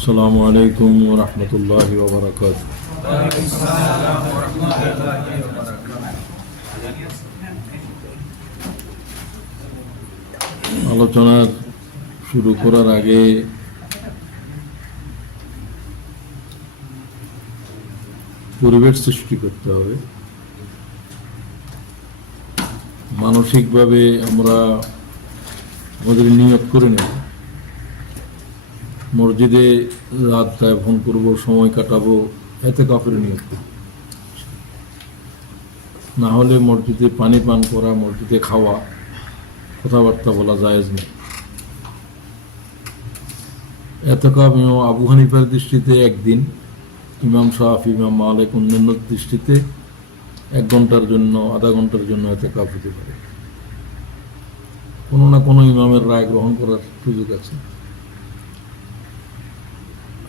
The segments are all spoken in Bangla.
আসসালামু আলাইকুম ওয়া রাহমাতুল্লাহি ওয়া বারাকাতুহু। আলোচনা শুরু করার আগে পরিবেশ সৃষ্টি করতে হবে। মানসিকভাবে আমরা আমাদের নিয়ত করে নেব, মসজিদে রাত যাপন করব, সময় কাটাবো, এতে কাফের নিয়ত করব। না হলে মসজিদে পানি পান করা, মসজিদে খাওয়া, কথাবার্তা বলা জায়েজ নেই। এতেকাফ আবু হানিফার দৃষ্টিতে একদিন, ইমাম শাফি, ইমাম মালিক অন্যান্য দৃষ্টিতে 1 ঘন্টার জন্য, আধা ঘন্টার জন্য এতেকাফ হতে পারে। কোনো না কোনো ইমামের রায় গ্রহণ করার সুযোগ আছে।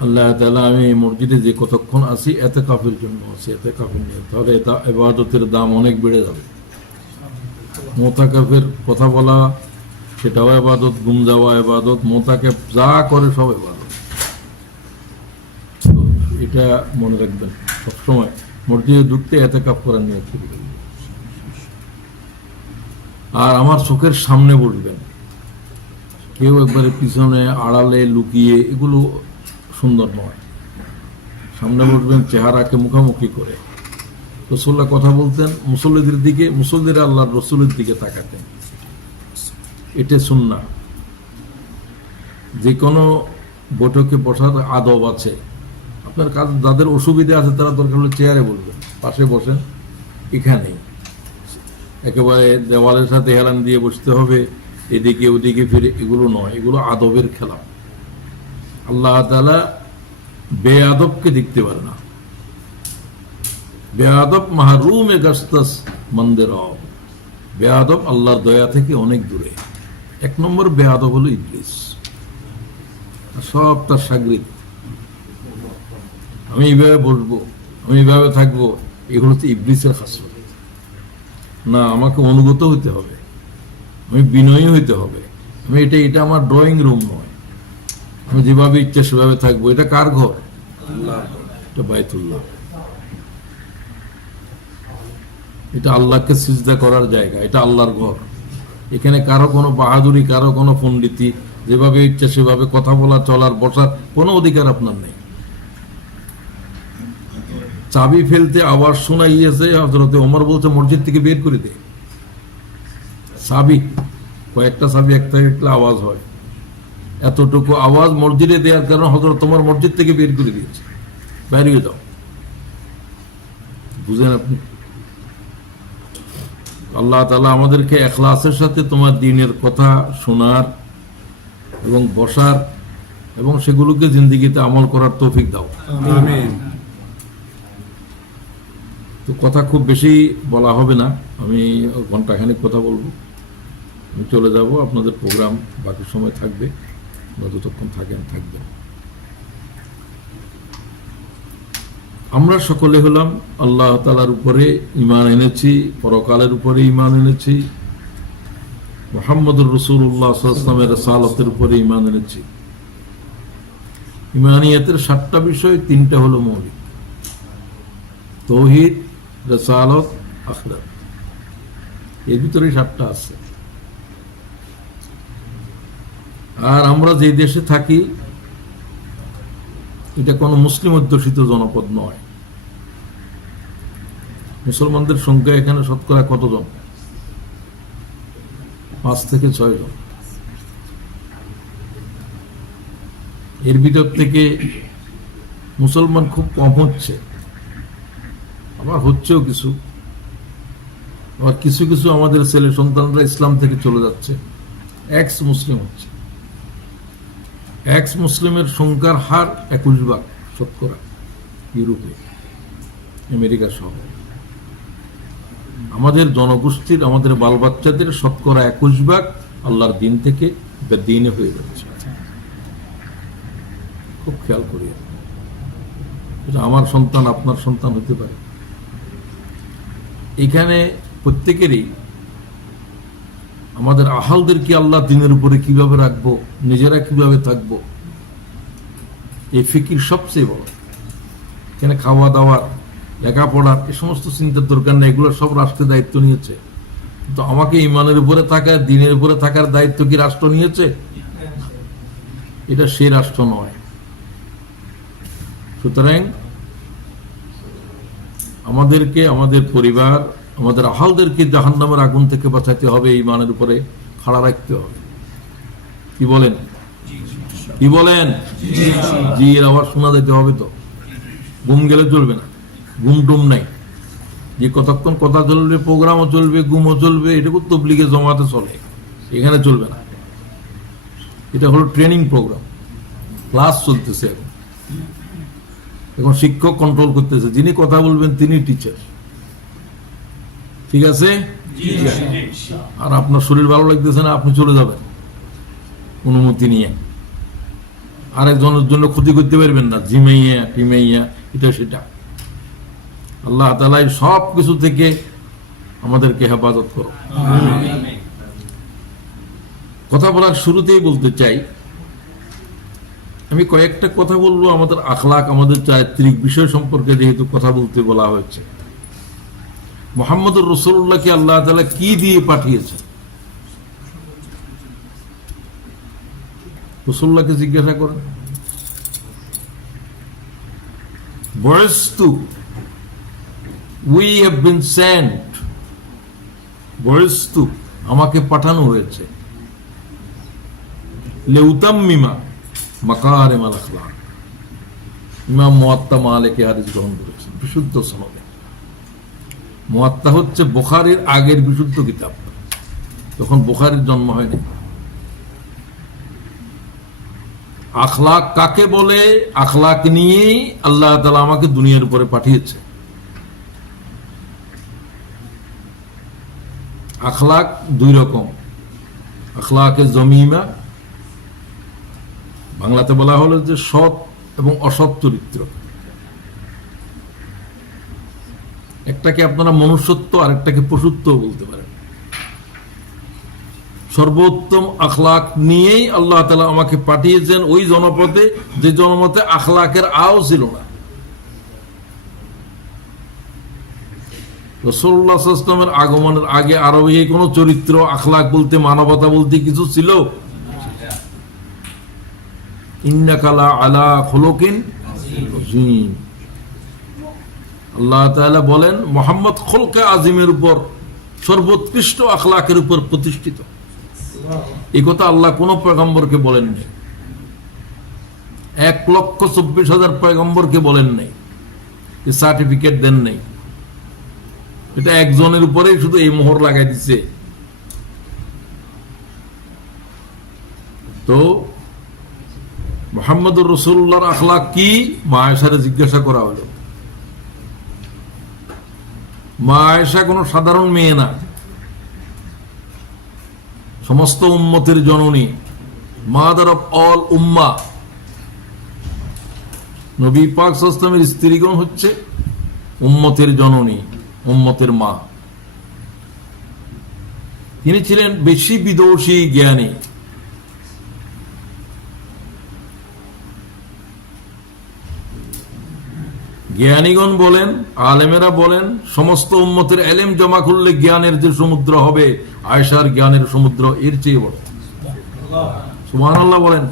আল্লাহ তাআলা আমি এই মসজিদে যে কতক্ষণ আসি এতেকাফের জন্য আছি, এতেকাফের নিয়ে, তাহলে এটা ইবাদতের দাম অনেক বেড়ে যাবে। মোতাকাফের কথা বলা সেটাও ইবাদত, ঘুম যাওয়া ইবাদত, মোতাকাফ যা করে সব ইবাদত। এটা মনে রাখবেন সবসময়, মসজিদে ঢুকতে এতেকাফ করার নিয়ত করবেন। আর আমার চোখের সামনে বসবেন, কেউ একবারে পিছনে আড়ালে লুকিয়ে, এগুলো সুন্দর নয়। সামনে বসবেন চেহারাকে মুখামুখি করে। রাসূলুল্লাহ কথা বলতেন মুসল্লিদের দিকে, মুসল্লিরা আল্লাহর রাসূলের দিকে তাকাতেন। এটা সুন্নাহ। যে কোনো বৈঠকে বসার আদব আছে। আপনার কাজ, যাদের অসুবিধা আছে তারা দরকার হলে চেয়ারে বলবেন, পাশে বসেন। এখানেই একেবারে দেওয়ালের সাথে হেলান দিয়ে বসতে হবে, এদিকে ওদিকে ফিরে, এগুলো নয়। এগুলো আদবের খেলা। আল্লাহ তাআলা বেয়াদবকে দেখতে পারে না। বেয়াদব মাহরুমে গাস্তাস মন্দির, বেয়াদব আল্লাহর দয়া থেকে অনেক দূরে। 1 নম্বর বেয়াদব হলো ইবলিস, সব তার শাগরিদ। আমি এইভাবে বসবো, আমি এইভাবে থাকবো, এগুলো তো ইবলিসের খাসলত। না, আমাকে অনুগত হইতে হবে, আমি বিনয়ী হইতে হবে। আমি এটা আমার ড্রয়িং রুম নয়, আমি যেভাবে ইচ্ছা সেভাবে থাকবো। এটা কার ঘর? এটা বাইতুল্লাহ। এটা আল্লাহকে সিজদা করার জায়গা, এটা আল্লাহর ঘর। এখানে কারো কোনো বাহাদুরি, কারো কোনো পণ্ডিতি, যেভাবে ইচ্ছা সেভাবে কথা বলা, চলার, বসার কোনো অধিকার আপনার নেই। চাবি ফেলতে আওয়াজ শোনাইয়েছে, হযরত ওমর বলছে মসজিদ থেকে বের করে দে। চাবি, কয়েকটা চাবি একটা একটা আওয়াজ হয়, এতটুকু আওয়াজ মসজিদে দেওয়ার কারণে হযরত ওমর মসজিদ থেকে বের করে দিয়েছে, বেরিয়ে যাও। বুঝেন আপনি? আল্লাহ তাআলা আমাদেরকে ইখলাসের সাথে তোমার দ্বীনের কথা শোনার এবং বসার এবং সেগুলোকে জিন্দেগিতে আমল করার তৌফিক দাও। আমিন। তো কথা খুব বেশি বলা হবে না, আমি ঘন্টাখানেক কথা বলবো, আমি চলে যাব। আপনাদের প্রোগ্রাম বাকি সময় থাকবে, যতক্ষণ থাকবেন। আমরা সকলে হলাম আল্লাহ তাআলার উপরে ঈমান এনেছি, পরকালের উপরে ঈমান এনেছি, মুহাম্মদুর রাসূলুল্লাহ সাল্লাল্লাহু আলাইহি ওয়াসাল্লামের রিসালাতের উপরে ঈমান এনেছি। ঈমানিয়াতের 7টা বিষয়, 3টা হলো মৌলিক: তাওহীদ, রিসালাত, আখিরাত। এর ভিতরে 7টা আছে। আর আমরা যে দেশে থাকি, এটা কোনো মুসলিম অধ্যুষিত জনপদ নয়। মুসলমানদের সংখ্যা এখানে শতকরা কতজন? 5 থেকে 6 জন। এর ভিতর থেকে মুসলমান খুব কম হচ্ছে, আবার হচ্ছেও কিছু। আবার কিছু কিছু আমাদের ছেলে সন্তানরা ইসলাম থেকে চলে যাচ্ছে, এক্স মুসলিম হচ্ছে। এক্স মুসলিমের সংখ্যার হার 21% শতকরা ইউরোপে, আমেরিকা সহ। আমাদের জনগোষ্ঠীর, আমাদের বাল বাচ্চাদের শতকরা 21% আল্লাহর দিন থেকে বেদিনে হয়ে যাচ্ছে। খুব খেয়াল করি, এটা আমার সন্তান, আপনার সন্তান হতে পারে। এখানে প্রত্যেকেরই আমাদের আহালদেরকে আল্লাহ দিনের উপরে কিভাবে রাখবো, নিজেরা কিভাবে থাকবো, এই ফিকির সবচেয়ে বড়। এখানে খাওয়া দাওয়ার, লেখাপড়ার এ সমস্ত চিন্তার দরকার নেই, এগুলো সব রাষ্ট্রের দায়িত্ব নিয়েছে। তো আমাকে ইমানের উপরে থাকা, দিনের উপরে থাকার দায়িত্ব কি রাষ্ট্র নিয়েছে? এটা সেই রাষ্ট্র নয়। সুতরাং আমাদেরকে, আমাদের পরিবার, আমাদের আহালদেরকে জাহান্নামের আগুন থেকে বাঁচাতে হবে, ইমানের উপরে খাড়া রাখতে হবে। কি বলেন? কি বলেন? জি এর আওয়াজ শোনা যেতে হবে। তো ঘুম গেলে চলবে না, ঘুম টুম নাই, যে কতক্ষণ কথা চলবে, প্রোগ্রামও চলবে, ঘুমও চলবে, এটুকু তবলিগে জমাতে চলে, এখানে চলবে না। এটা হলো ট্রেনিং প্রোগ্রাম, ক্লাস চলতেছে এখন। এখন শিক্ষক কন্ট্রোল করতেছে, যিনি কথা বলবেন তিনি টিচার। ঠিক আছে? আর আপনার শরীর ভালো লাগতেছে না, আপনি চলে যাবেন অনুমতি নিয়ে। আরেকজনের জন্য ক্ষতি করতে পারবেন না, জিমাইয়া টিমাইয়া এটা সেটা। আল্লাহ তাআলা সব কিছু থেকে আমাদেরকে হেফাজত করো। কথা বলার শুরুতেই বলতে চাই, আমি কয়েকটা কথা বলবো আমাদের আখলাক, আমাদের চারিত্রিক বিষয় সম্পর্কে, যেহেতু কথা বলতে বলা হয়েছে। মুহাম্মদুর রাসূলুল্লাহকে আল্লাহ তাআলা কি দিয়ে পাঠিয়েছে? রাসূলুল্লাহকে জিজ্ঞাসা করেন। বুইস্তু, we have been sent, বুইস্তু আমাকে পাঠানো হয়েছে, লিউতাম্মিমা মাকারিমাল আখলাক। ইমাম মুয়াত্তা মালিক এই হাদিস গ্রহণ করেছেন বিশুদ্ধ সনদে। মুয়াত্তা হচ্ছে বুখারীর আগের বিশুদ্ধ কিতাব, তখন বুখারীর জন্ম হয়নি। আখলাক কাকে বলে? আখলাক নিয়েই আল্লাহ তাআলা আমাকে দুনিয়ার উপরে পাঠিয়েছে। আখলাক দুই রকম, আখলাকে জমিমা, বাংলাতে বলা হলো যে সৎ এবং অসৎ চরিত্র। একটাকে আপনারা মনুষ্যত্ব, আরেকটাকে পশুত্ব বলতে পারেন। সর্বোত্তম আখলাক নিয়েই আল্লাহ তাআলা আমাকে পাঠিয়েছেন ওই জনপদে, যে জনপদে আখলাকের আও ছিল না। রাসূলুল্লাহ সাল্লাল্লাহু আলাইহি ওয়াসাল্লামের আগমনের আগে আরবে কোনো চরিত্র, আখলাক বলতে, মানবতা বলতে কিছু ছিল? ইন্নাকা লা আলা খুলুকিন আযীম। আল্লাহ তাআলা বলেন মুহাম্মদ খুলকে আযীমের উপর, সর্বোৎকৃষ্ট আখলাকের উপর প্রতিষ্ঠিত। এই কথা আল্লাহ কোন পয়গম্বরকে বলেন নাই, 1,24,000 পয়গম্বরকে বলেন নাই, সার্টিফিকেট দেন নাই। এটা একজনের উপরেই শুধু এই মোহর লাগাই দিচ্ছে। তো মুহাম্মদুর রাসূলুল্লাহর আখলাক কি? মা আয়েশারে জিজ্ঞাসা করা হলো। মা আয়েশা কোনো সাধারণ মেয়ে না, সমস্ত উম্মতের জননী, মাদার অফ অল উম্মাহ। নবী পাক সাল্লাল্লাহু আলাইহি ওয়াসাল্লামের স্ত্রীগণ হচ্ছে উম্মতের জননী, উম্মতের মা। তিনি ছিলেন বেশি বিদুষী জ্ঞানী। জ্ঞানীগণ বলেন, আলেমেরা বলেন, সমস্ত উম্মতের এলেম জমা করলে জ্ঞানের যে সমুদ্র হবে, আয়েশার জ্ঞানের সমুদ্র এর চেয়ে বড়। সুবহানাল্লাহ বলেন।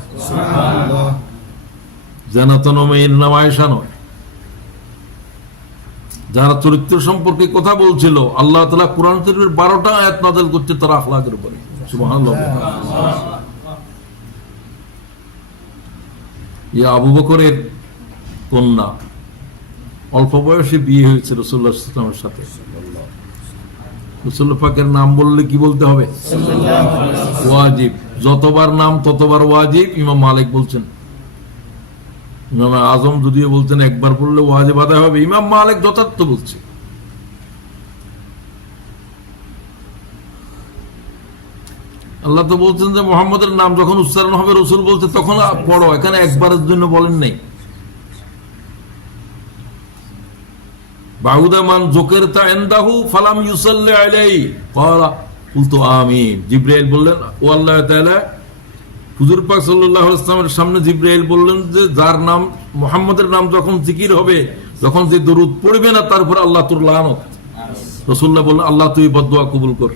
জানাতন মেয়ের নাম আয়েশা নয়। যারা চরিত্র সম্পর্কে কথা বলছিল, আল্লাহ তাআলা কুরআন শরীফের 12টা আয়াত নাযিল করতে তার আখলাকের উপরে। সুবহানাল্লাহ। ইয়া আবু বকরের কন্যা, অল্প বয়সে বিয়ে হয়েছে রাসূলুল্লাহ সাল্লাল্লাহু আলাইহি ওয়াসাল্লামের সাথে। রাসূল পাকের নাম বললে কি বলতে হবে? ওয়াজিব। যতবার নাম ততবার ওয়াজিব। ইমাম মালিক বলছেন, ইমাম আজম যদিও বলতেন একবার পড়লে ওয়াজিব আদায় হবে, ইমাম মালিক যথার্থ বলছে। আল্লাহ তো বলছেন যে মুহাম্মদের নাম যখন উচ্চারণ হবে, রাসূল বলতে তখন পড়ো। এখানে একবারের জন্য বলেন নাই। বাউদা মান যুকিরতা ইনদাহু ফালাম ইউসাল্লি আলাইহি ক্বালা কুলতু আমিন। জিবরাইল বললেন, ও আল্লাহ তাআলা হুজুর পাক সাল্লাল্লাহু আলাইহি ওয়াসাল্লামের সামনে জিবরাইল বললেন যে যার নাম মুহাম্মদের নাম যখন জিকির হবে, যখন যে দরুদ পড়বে না তার উপর আল্লাহ তোর লানত। রাসূলুল্লাহ বললেন আল্লাহ তুই বদদুয়া কবুল কর।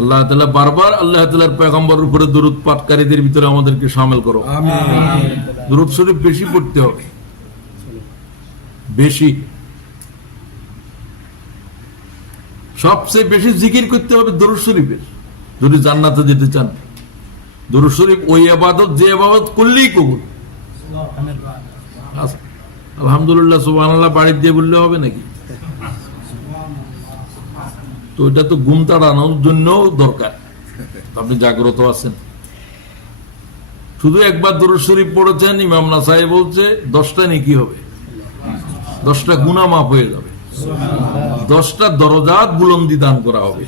আল্লাহ তাআলা বারবার আল্লাহ তাআলার পয়গম্বরের উপরে দরুদ পাঠকারীদের ভিতরে আমাদেরকে শামিল করো। আমিন। দরুদ শরীফ বেশি পড়তে হবে, বেশি, সবচেয়ে বেশি জিকির করতে হবে দরুদ শরীফের, যদি জান্নাতে যেতে চান। দরুদ শরীফ ওই ইবাদত যে ইবাদত করলেই কবুল। আলহামদুলিল্লাহ সুবহানাল্লাহ বাড়ি দিয়ে বললে হবে নাকি? তো এটা তো ঘুম তাড়ানোর জন্য দরকার, আপনি জাগ্রত আছেন। শুধু একবার দরুদ শরীফ পড়েছেন, ইমাম নাসাই বলছে 10টা নেকি হবে, 10টা গুনাহ মাফ হয়ে যাবে, 10টা দরজাত বুলন্দি দান করা হবে,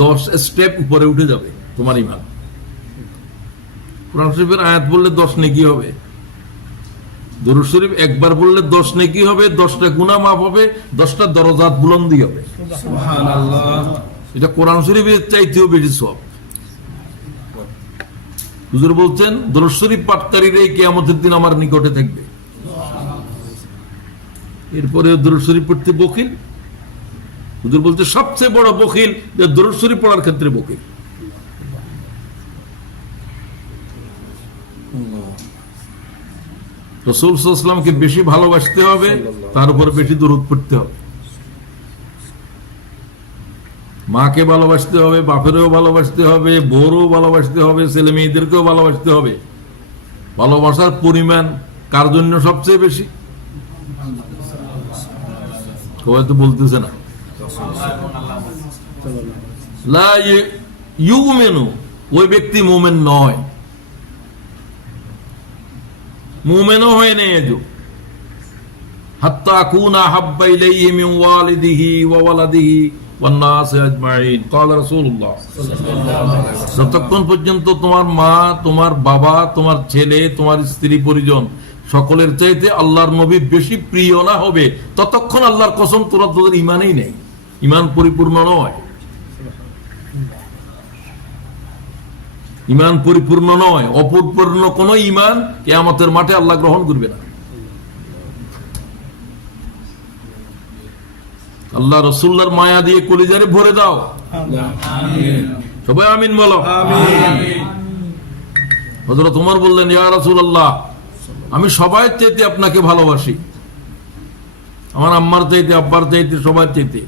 10 স্টেপ উপরে উঠে যাবে তোমার ঈমান। কোরআন শরীফের আয়াত বললে 10 নেকি হবে, দরুদ শরীফ একবার বললে 10 নেকি হবে, 10টা গুনাহ মাফ হবে, 10টা দরজাত বুলন্দি হবে। সুবহানাল্লাহ। এটা কোরআন শরীফের চাইতেও বেশি সওয়াব। হুজুর বলছেন দরুদ শরীফ পাঠকারীরা কিয়ামতের দিন আমার নিকটে থাকবে। এরপরে দরুদ শরীফ পড়তে বখিল। হুজুর বলতে সবচেয়ে বড় বখিল যে দরুদ শরীফ পড়ার ক্ষেত্রে বখিল। রাসূল সাল্লাল্লাহু আলাইহি ওয়াসাল্লামকে বেশি ভালোবাসতে হবে, তার উপর বেশি দরুদ পড়তে হবে। মাকে ভালোবাসতে হবে, বাপেরও ভালোবাসতে হবে, বউরও ভালোবাসতে হবে, ছেলে মেয়েদেরকেও ভালোবাসতে হবে। ভালোবাসার পরিমাণ কার জন্য সবচেয়ে বেশি? সবাই তো বলতেছে না। লা ইউমিনু, ওই ব্যক্তি মুমিন নয়, মুমিনও হয় না এজো হাত্তা আকুনা হাব্বা ইলাইহি মিন ওয়ালিদিহি ওয়া ওয়ালাদিহি ওয়ান নাস আজমাইন। ক্বালা রাসূলুল্লাহ যতক্ষণ পর্যন্ত তোমার মা, তোমার বাবা, তোমার ছেলে, তোমার স্ত্রী পরিজন সকলের চাইতে আল্লাহর নবী বেশি প্রিয় না হবে, ততক্ষণ আল্লাহর কসম তোদের ঈমানই নেই, ঈমান পরিপূর্ণ নয়। ঈমান পরিপূর্ণ নয়, অপরিপূর্ণ কোন ঈমান কিয়ামতের মাঠে আল্লাহ গ্রহণ করবে না। আল্লাহ রাসূলুল্লাহর মায়া দিয়ে কলিজারে ভরে দাও। সবাই আমিন বলো। হযরত ওমর বললেন, ইয়া রাসূলুল্লাহ, আমি সবার চাইতে আপনাকে ভালোবাসি, আমার আম্মার চাইতে, আব্বার চাইতে, সবার চাইতে,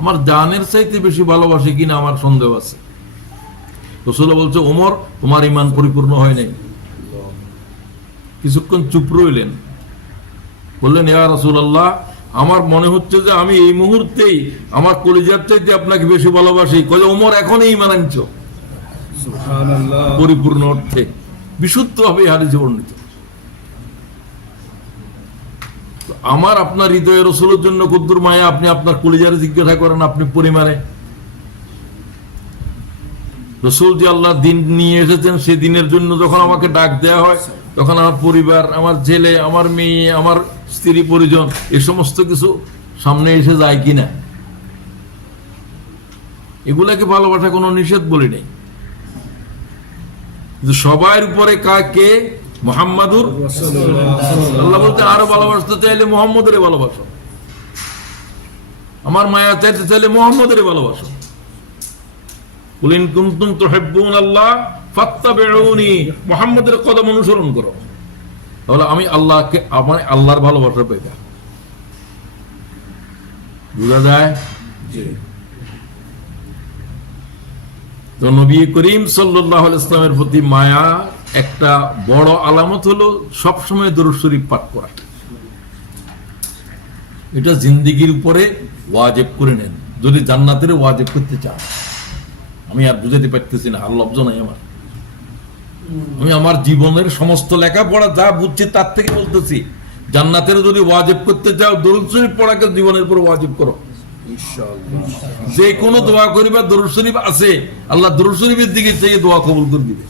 আমার জানের চাইতে বেশি ভালোবাসি কিনা আমার সন্দেহ আছে। রাসূলুল্লাহ বলছে, ওমর তোমার ঈমান পরিপূর্ণ হয় নাই। কিছুক্ষণ চুপ রইলেন, বললেন, ইয়া রাসূলুল্লাহ, আমার মনে হচ্ছে যে আমি এই মুহূর্তেই আমার কলিজার চাইতে আপনাকে বেশি ভালোবাসি। কইলে, ওমর এখনই ঈমান আনছো। সুবহানাল্লাহ। পরিপূর্ণ অর্থে বিশুদ্ধ হবে হাদিসে বর্ণিত। আমার আপনার হৃদয়ে রাসূলের জন্য কদ্দুর মায়া, আপনি আপনার কলিজারে জিজ্ঞাসা করেন আপনি পরিমাণে। রাসূল যে আল্লাহ দিন নিয়ে এসেছেন, সেই দিনের জন্য যখন আমাকে ডাক দেয়া হয়, তখন আমার পরিবার, আমার ছেলে, আমার মেয়ে, আমার স্ত্রী পরিজন, এই সমস্ত কিছু সামনে এসে যায় কিনা, এগুলাকে ভালোবাসা কোনো নিষেধ বলি নেই। কিন্তু সবার উপরে কাকে? মুহাম্মাদুর রাসূলুল্লাহ। আল্লাহ বলতে আরো ভালোবাসতে চাইলে মুহাম্মদের ভালোবাসো, আমার মায়া চাইতে চাইলে মুহাম্মদের ভালোবাসো। কুল ইন কুনতুম তুহিব্বুনাল্লাহ ফাত্তাবিউনি, মুহাম্মদের কদম অনুসরণ করো, তাহলে আমি আল্লাহকে, আমার আল্লাহর ভালোবাসা পাইবা। বুঝা যায়? তো নবী করিম সাল্লাল্লাহু আলাইহি ওয়াসাল্লামের প্রতি মায়া একটা বড় আলামত হলো সবসময় দরুদ শরীফ পাঠ করা। এটা জিন্দেগির উপরে ওয়াজিব করে নেন, যদি জান্নাতের ওয়াজিব করতে চান। আমি আর বুঝাতে পারতেছি না, আর লব্জ নাই আমার। আমি আমার জীবনের সমস্ত লেখাপড়া যা বুঝছি তার থেকে বলতেছি, জান্নাতের যদি ওয়াজিব করতে চাও, দরুদ শরীফ পড়াকে জীবনের উপর ওয়াজিব করো। যে কোনো দোয়া করিবা দরুদ শরীফ আছে, আল্লাহ দরুদ শরীফের দিকে চেয়ে দোয়া কবুল করে দিবে।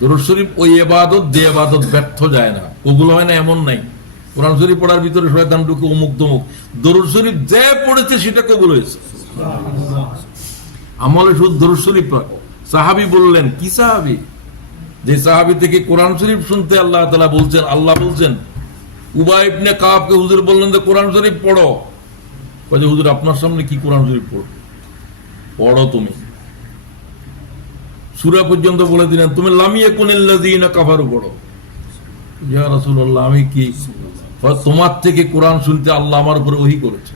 দরুদ শরীফ ওই ইবাদত যে ইবাদত ব্যর্থ যায় না, কবুল হয় না এমন নাই। কোরআন শরীফ পড়ার ভিতরে শয়তান ঢুকে অমুক তমুক, দরুদ শরীফ যে পড়েছে সেটা কবুল হয়েছে। আমলে শুধু দরুদ শরীফ পড়ে। সাহাবী বললেন, কি সাহাবী? যে সাহাবী থেকে কোরআন শরীফ শুনতে আল্লাহ তাআলা বলছেন, আল্লাহ বলছেন। উবাই ইবনে কাবকে হুজুর বললেন যে কোরআন শরীফ পড়ো। বলে হুজুর আপনার সামনে কি কোরআন শরীফ পড়ো তুমি। সূরা পর্যন্ত বলে দিলেন, তুমি লাম ইয়াকুনিল্লাযীনা কাফারু পড়ো। ইয়া রাসূলুল্লাহ, আমি কি তোমার থেকে কোরআন শুনতে আল্লাহ আমার উপরে ওহী করেছে।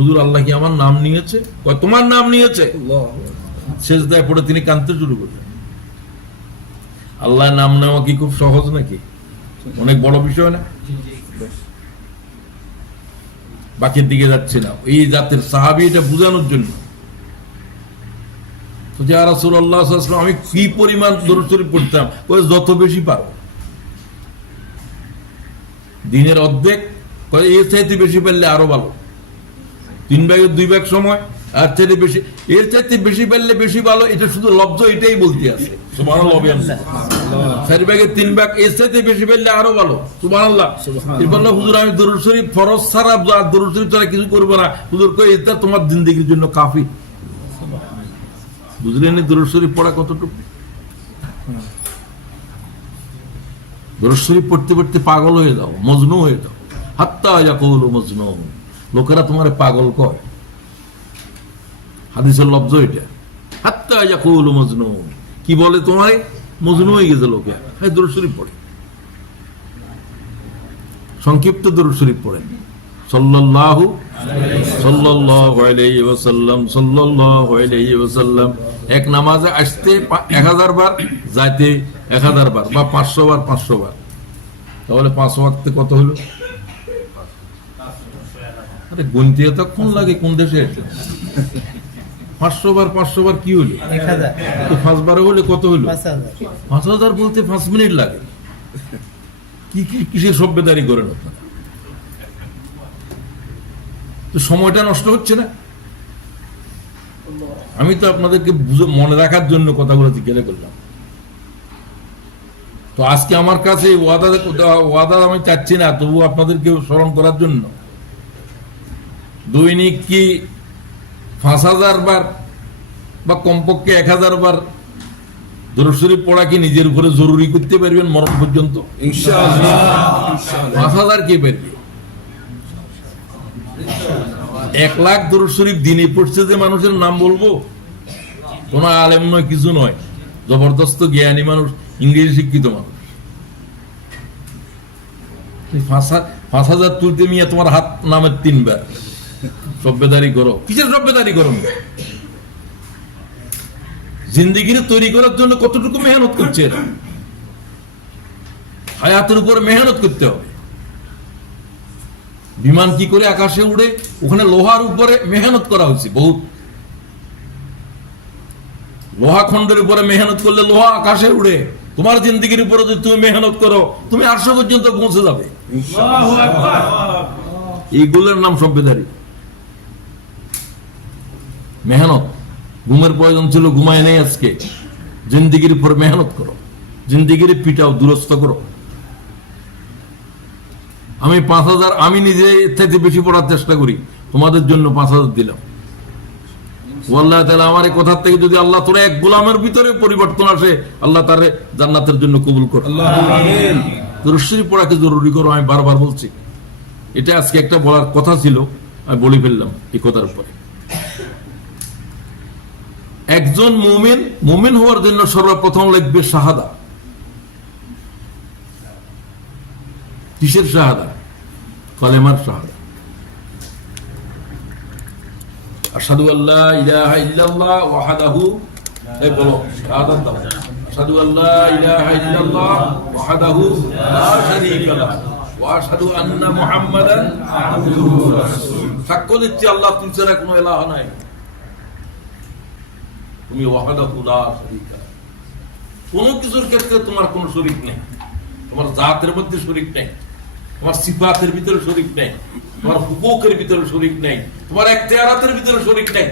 হুজুর আল্লাহ কি আমার নাম নিয়েছে? তোমার নাম নিয়েছে। সেজদায় পড়ে তিনি কাঁদতে শুরু করলেন। আল্লাহর নাম নেওয়া কি খুব সহজ নাকি? অনেক বড় বিষয় না? বাকির দিকে যাচ্ছে না। এই জাতের সাহাবী এটা বোঝানোর জন্য, ইয়া রাসূলুল্লাহ সাল্লাল্লাহু আলাইহি ওয়াসাল্লাম, আমি কি পরিমাণ দরুদ শরীফ পড়তাম? যত বেশি পারো, দিনের অর্ধেক, এর চাইতে বেশি পারলে আরো ভালো। 3 ভাগের 2 ভাগ সময়, আর চাইতে বেশি, এর চাইতে বেশি পারলে বেশি ভালো। এটা শুধু লব্জ, এটাই বলতে আছে। সুবহানাল্লাহ। 4 ভাগের 3 ভাগ, এর চাইতে বেশি পারলে আরো ভালো। সুবহানাল্লাহ। এরপর হুজুর আমি দরুদ শরীফ ফরজ ছাড়া, দরুদ শরীফ ছাড়া কিছু করবো না। হুজুর কই এটা তোমার জিন্দেগির জন্য কাফি। বুঝলেন দরুদ শরীফ পড়া কতটুকু? দরুদ শরীফ পড়তে পড়তে পাগল হয়ে যাও, মজনু হয়ে যাও। হাত্তা ইয়াকুলু মজনুন, লোকেরা তোমারে পাগল কয়। হাদিসের লফজ এটা, হাত্তা ইয়াকুলু মজনুন। কি বলে? তোমারে মজনু হয়ে গেছে লোকে। হ্যাঁ, দরুদ শরীফ পড়ে, সংক্ষিপ্ত দরুদ শরীফ পড়েন। সাল্লাল্লাহু আলাইহি ওয়াসাল্লাম, সাল্লাল্লাহু আলাইহি ওয়াসাল্লাম। এক নামাজে আসতে 1000 বার, যাইতে 1000 বার, বা 500 বার 500 বার। তাহলে 5 ওয়াক্তে কত হলো? আরে গুনতে এতক্ষণ লাগে কোন দেশে? 500 বার 500 বার কি হলো? 1000। 5 বারে হলে কত হলো? 5000 বলতে 5 মিনিট লাগে। কি কিসের সভ্যতারি করেন আপনারা? তো সময়টা নষ্ট হচ্ছে না? আমি তো আপনাদেরকে মনে রাখার জন্য কথাগুলো জিজ্ঞাসা করলাম। তো আজকে আমার কাছে ওয়াদা আমি চাচ্ছি না, তবু আপনাদেরকে স্মরণ করার জন্য, দৈনিক কি 5000 বার বা কমপক্ষে 1000 বার দরুদ শরীফ পড়া কি নিজের উপরে জরুরি করতে পারবেন মরণ পর্যন্ত? ইনশাআল্লাহ। 5000 কে পারবে? 1 লাখ দরুদ শরীফ দিনে পড়ছে যে মানুষের নাম বলবো? কোন আলেম নয়, কিছু নয়, জবরদস্ত জ্ঞানী মানুষ, ইংরেজি শিক্ষিত মানুষ। 5000 তুলতে নিয়ে তোমার হাত নামের 3 বার। সভ্যতারি করো। কিসের সভ্যতারি করো? জিন্দেগিরে তৈরি করার জন্য কতটুকু মেহনত করছে? হায়াতের উপরে মেহনত করতে হবে। বিমান কি করে আকাশে উড়ে? ওখানে লোহার উপরে মেহনত করা হয়েছে বহুত। লোহা খন্ডের উপরে মেহনত করলে লোহা আকাশে উড়ে। তোমার জিন্দেগির উপরে যদি তুমি মেহনত করো, তুমি 800 পর্যন্ত পৌঁছে যাবে। এইগুলোর নাম সভ্যতারি। মেহনত। ঘুমের প্রয়োজন ছিল, ঘুমায় নেই আজকে। জিন্দেগির উপর মেহনত করো, জিন্দেগির পিটাও, দুরস্ত করো। আমি 5000, আমি নিজে এর থেকে বেশি পড়ার চেষ্টা করি, তোমাদের জন্য 5000 দিলাম। আল্লাহ তাআলা আমার এই কথার থেকে যদি আল্লাহ তোরা এক গোলামের ভিতরে পরিবর্তন আসে, আল্লাহ তারে জান্নাতের জন্য কবুল করো। আমিন। দরুদ শরীফ পড়াকে জরুরি করো, আমি বারবার বলছি। এটা আজকে একটা বলার কথা ছিল, আমি বলে ফেললাম এই কথার উপরে। একজন মুমিন হওয়ার জন্য সর্বপ্রথম লাগবে শাহাদা। কিসের শাহাদা? কালেমার শাহাদা। আশহাদু আল্লা ইলাহা ইল্লাল্লাহ ওয়াহদাহু, এই বলো শাহাদাত দাও। আশহাদু আল্লা ইলাহা ইল্লাল্লাহ ওয়াহদাহু লা শারীকা লাহু ওয়া আশহাদু আন্না মুহাম্মাদান আবদুহু ওয়া রাসূলুহু। সাক্ষ্য দিচ্ছি আল্লাহ ছাড়া কোনো ইলাহ নাই। তুমি ওয়াহদাহু লা শারীকা লাহু, কোনো কিছুর ক্ষেত্রে তোমার কোনো শরীক নেই। তোমার জাতের মধ্যে শরীক নেই, তোমার সিফাতের ভিতরে শরীক নেই, তোমার হুকুকের ভিতরে শরীক নেই, তোমার ইখতিয়ারাতের ভিতরে শরীক নেই।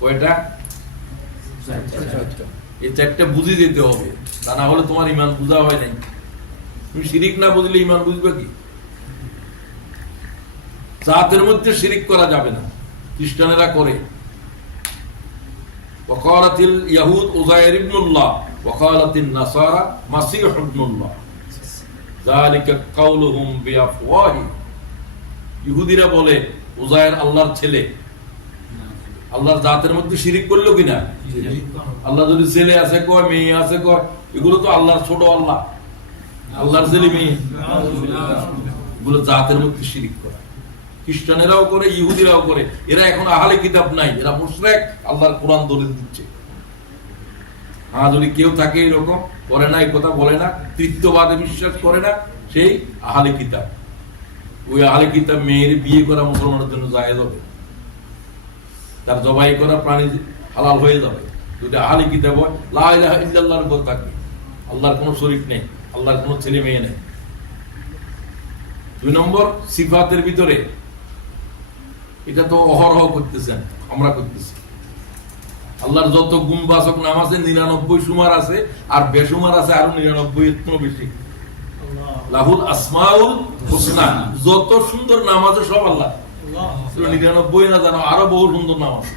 কয়টা? এই 4টা বুঝে দিতে হবে, তা না হলে তোমার ঈমান বুঝা হয় নাই। তুমি শিরিক না বুঝলে ঈমান বুঝবে কি? জাতের মধ্যে শিরিক করা যাবে না, খ্রিস্টানেরা করে। ওয়াকালাতিল ইয়াহুদ উযাইর ইবনুল্লাহ ওয়াকালাতিন নাসারা মাসীহ ইবনুল্লাহ যালিকা কাউলুহুম বিআফওয়াহি। ইহুদিরা বলে উযাইর আল্লাহর ছেলে। আল্লাহর জাতের মধ্যে শিরিক করলো কিনা? আল্লাহ যদি ছেলে আছে কয়, মেয়ে আছে কয়, এগুলো তো আল্লাহর ছোট আল্লাহ, আল্লাহর ছেলে মেয়ে, এগুলো জাতের মধ্যে শিরিক করা। খ্রিস্টানেরাও করে, ইহুদিরাও করে। এরা এখন আহলে কিতাব নাই, এরা মুশরিক, আল্লাহর কোরআন দলিল দিচ্ছে। হ্যাঁ, যদি কেউ থাকে এরকম করে না, এই কথা বলে না, তৃতীয়বাদে বিশ্বাস করে না, সেই আহলে কিতাব। ওই আহলে কিতাব মেয়ের বিয়ে করা মুসলমানের জন্য জায়েজ হবে, তার জবাই করা প্রাণী হালাল হয়ে যাবে যদি আহলে কিতাব হয়। লা ইলাহা ইল্লাল্লাহর উপর থাকবে, আল্লাহর কোনো শরীক নেই, আল্লাহর কোনো ছেলে মেয়ে নেই। 2 নম্বর, সিফাতের ভিতরে এটা তো অহরহ করতেছেন, আমরা করতেছি। আল্লাহর যত গুণবাচক নাম আছে 99 সুমার আছে, আর বেসুমার আছে আরো 99 এর কোনো বেশি। লাহুল আসমাউল হুসনা, যত সুন্দর নাম আছে সব আল্লাহ। 99 না জানো, আরো বহু সুন্দর নাম আছে।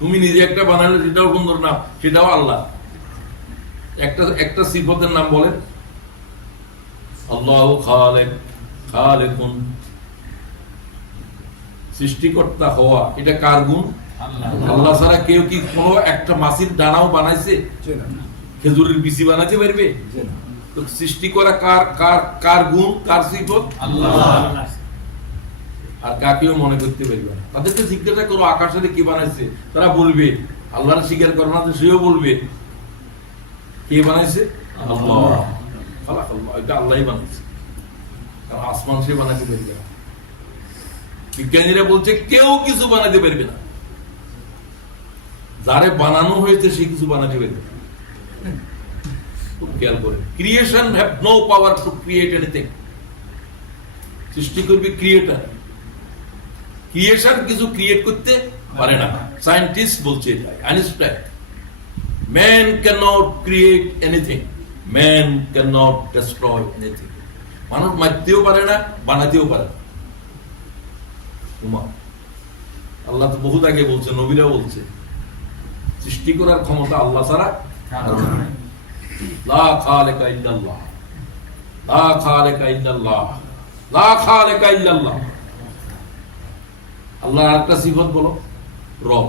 তুমি নিজে একটা বানালে সেটাও সুন্দর নাম, সেটাও আল্লাহ। একটা সিফতের নাম বলেন। আল্লাহু খালিক, খালিকুন, সৃষ্টিকর্তা হওয়া, এটা কার গুণ? আল্লাহ ছাড়া কেউ কি কোনো একটা মাছির ডানাও বানাইছে? খেজুরের বিচি বানাইতে পারবে? তো সৃষ্টি করা কার গুণ, কার সিফত? আল্লাহ। আর কাকেও মনে করতে পারবে না। তাদেরকে জিজ্ঞাসা করো আকাশে কি বানাইছে, তারা বলবে। আল্লাহর স্বীকার করো না, সেও বলবে কে বানাইছে? আল্লাহ। এটা আল্লাহই বানাইছে, কারণ আসমান সে বানাইতে পারবে না। বিজ্ঞানীরা বলছে কেউ কিছু বানাতে পারবে না, যারে বানানো হয়েছে সে কিছু বানাতে পারবে না। খুব খেয়াল করে, creation have no power to create anything. সৃষ্টি করবে ক্রিয়েটার, ক্রিয়েশন কিছু ক্রিয়েট করতে পারে না। সায়েন্টিস্ট বলছে এটা, Einstein. Man cannot create anything, man cannot destroy anything. মানুষ মারতেও পারে না, বানাতেও পারে না। আল্লাহ তো বহুত আগে বলছে, নবীরা বলছে সৃষ্টি করার ক্ষমতা আল্লাহ ছাড়া লা খালিকা ইল্লাল্লাহ, লা খালিকা ইল্লাল্লাহ, লা খালিকা ইল্লাল্লাহ। আল্লাহর আরেকটা সিফত বলো, রব।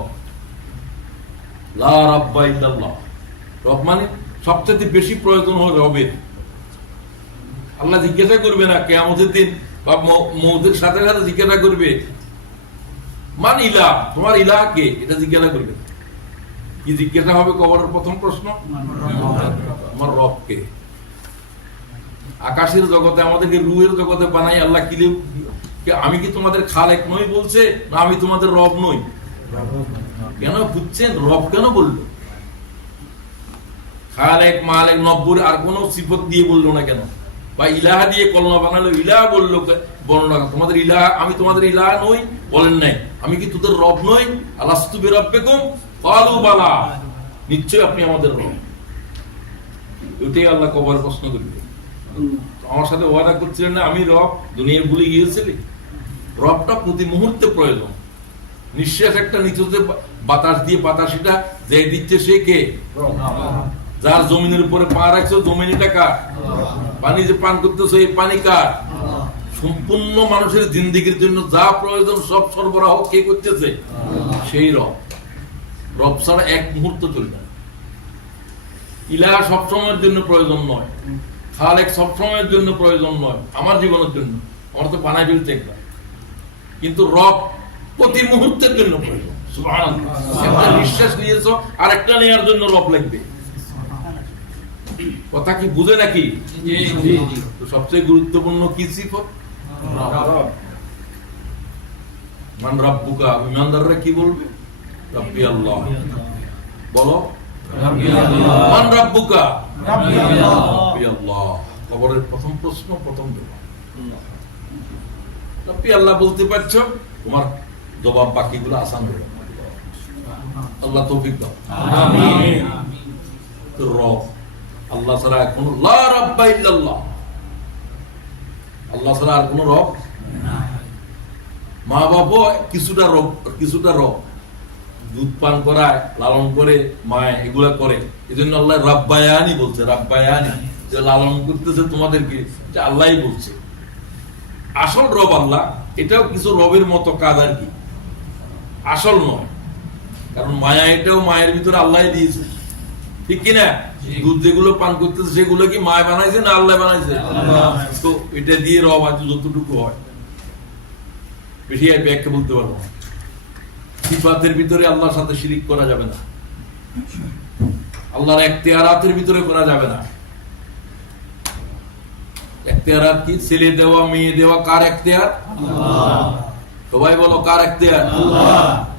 লা রাব্বা ইল্লাল্লাহ। রব মানে সবচেয়ে বেশি প্রয়োজন হলো রবের। আল্লাহ জিজ্ঞাসা করবে না কিয়ামতের দিন বা মওতের সাথে সাথে জিজ্ঞাসা করবে মান ইলাহ, তোমার ইলাহ কে, এটা জিজ্ঞাসা করবে। কি জিজ্ঞাসা হবে কবরের প্রথম প্রশ্ন? আমার রব কে। আকাশের জগতে, আমাদেরকে রূহের জগতে বানাই আল্লাহ কি আমি কি তোমাদের খালেক নই বলছে, না আমি তোমাদের রব নই? কেন বুঝছেন রব কেন বললো? খালেক, মালেক, নব্বর আর কোন সিফত দিয়ে বললো না কেন? বা ইলাহা দিয়ে কলমা বানালো, ইলাহ বললো বর্ণনা। তোমাদের ইলাহ, আমি তোমাদের ইলাহ নই বলেন নাই। আমি কি তোদের রব নই? আলাস্তু বিরাব্বিকুম ক্বালু বালা, নিশ্চয় আপনি আমাদের রব। এটাই আল্লাহ কবর প্রশ্ন করবে। আমার সাথে ওয়াদা করছিলেন না আমি রব, দুনিয়া ভুলে গিয়েছিলি? রবটা প্রতি মুহূর্তে প্রয়োজন। নিঃশ্বাস একটা নিচে বাতাস দিয়ে বাতাসিটা যে দিচ্ছে সে কে? যার জমিনের উপরে পা রাখছো, জমিনটা কার? পানি যে পান করতেছো, এই পানি কার? সম্পূর্ণ মানুষের জিন্দেগির জন্য যা প্রয়োজন সব সরবরাহ কে করতেছে? সেই রব। রব ছাড়া এক মুহূর্ত চলবে না। ইলাহ সবসময়ের জন্য প্রয়োজন নয়, খালেক সবসময়ের জন্য প্রয়োজন নয়। আমার জীবনের জন্য আমার তো বানাই ফেলছে একবার, কিন্তু রব প্রতি মুহূর্তের জন্য প্রয়োজন। সুবহানাল্লাহ। একটা নিঃশ্বাস নিয়েছো, আর একটা নেওয়ার জন্য রব লাগবে। কথা কি বুঝে নাকি? তো সবচেয়ে গুরুত্বপূর্ণ কি সিফত? মান রাব্বুকা। ইমানদাররা কি বলবে? রাব্বি আল্লাহ। বলো মান রাব্বুকা? রাব্বি আল্লাহ। কবরের প্রথম প্রশ্ন, প্রথম জবাব রাব্বি আল্লাহ বলতে পারছো, তোমার জবাব বাকিগুলো আসান হবে। আল্লাহ তৌফিক দাও। আমিন। তো রব আল্লাহ ছাড়া এখন লা রাব্বা ইল্লাল্লাহ। আল্লাহ ছাড়া আর কোন রব। মা বাবা কিছুটা রব দুধ পান করায়, লালন করে, মায় এগুলা করে, এই জন্য আল্লাহ রাব্বায়ানি বলছে, রাব্বায়ানি, যে লালন করতেছে তোমাদেরকে, আল্লাহই বলছে। আসল রব আল্লাহ, এটাও কিছু রবের মতো কাজ আর কি, আসল নয়। কারণ মায়া এটাও মায়ের ভিতরে আল্লাহ দিয়েছে, ঠিক কিনা? দুধ যেগুলো পান করতেছে সেগুলো কি মায় বানাইছে না আল্লাহ বানাইছে? তো এটা দিয়ে রব আছে যতটুকু হয়, বেশি ব্যাখ্যা বলতে পারবো না। সিফাতের ভিতরে আল্লাহর সাথে শিরিক করা যাবে না, আল্লাহর এখতিয়ারাতের ভিতরে করা যাবে না। এখতিয়ারাত কি? ছেলে দেওয়া, মেয়ে দেওয়া কার এখতিয়ার? সবাই বলো, কার এখতিয়ার?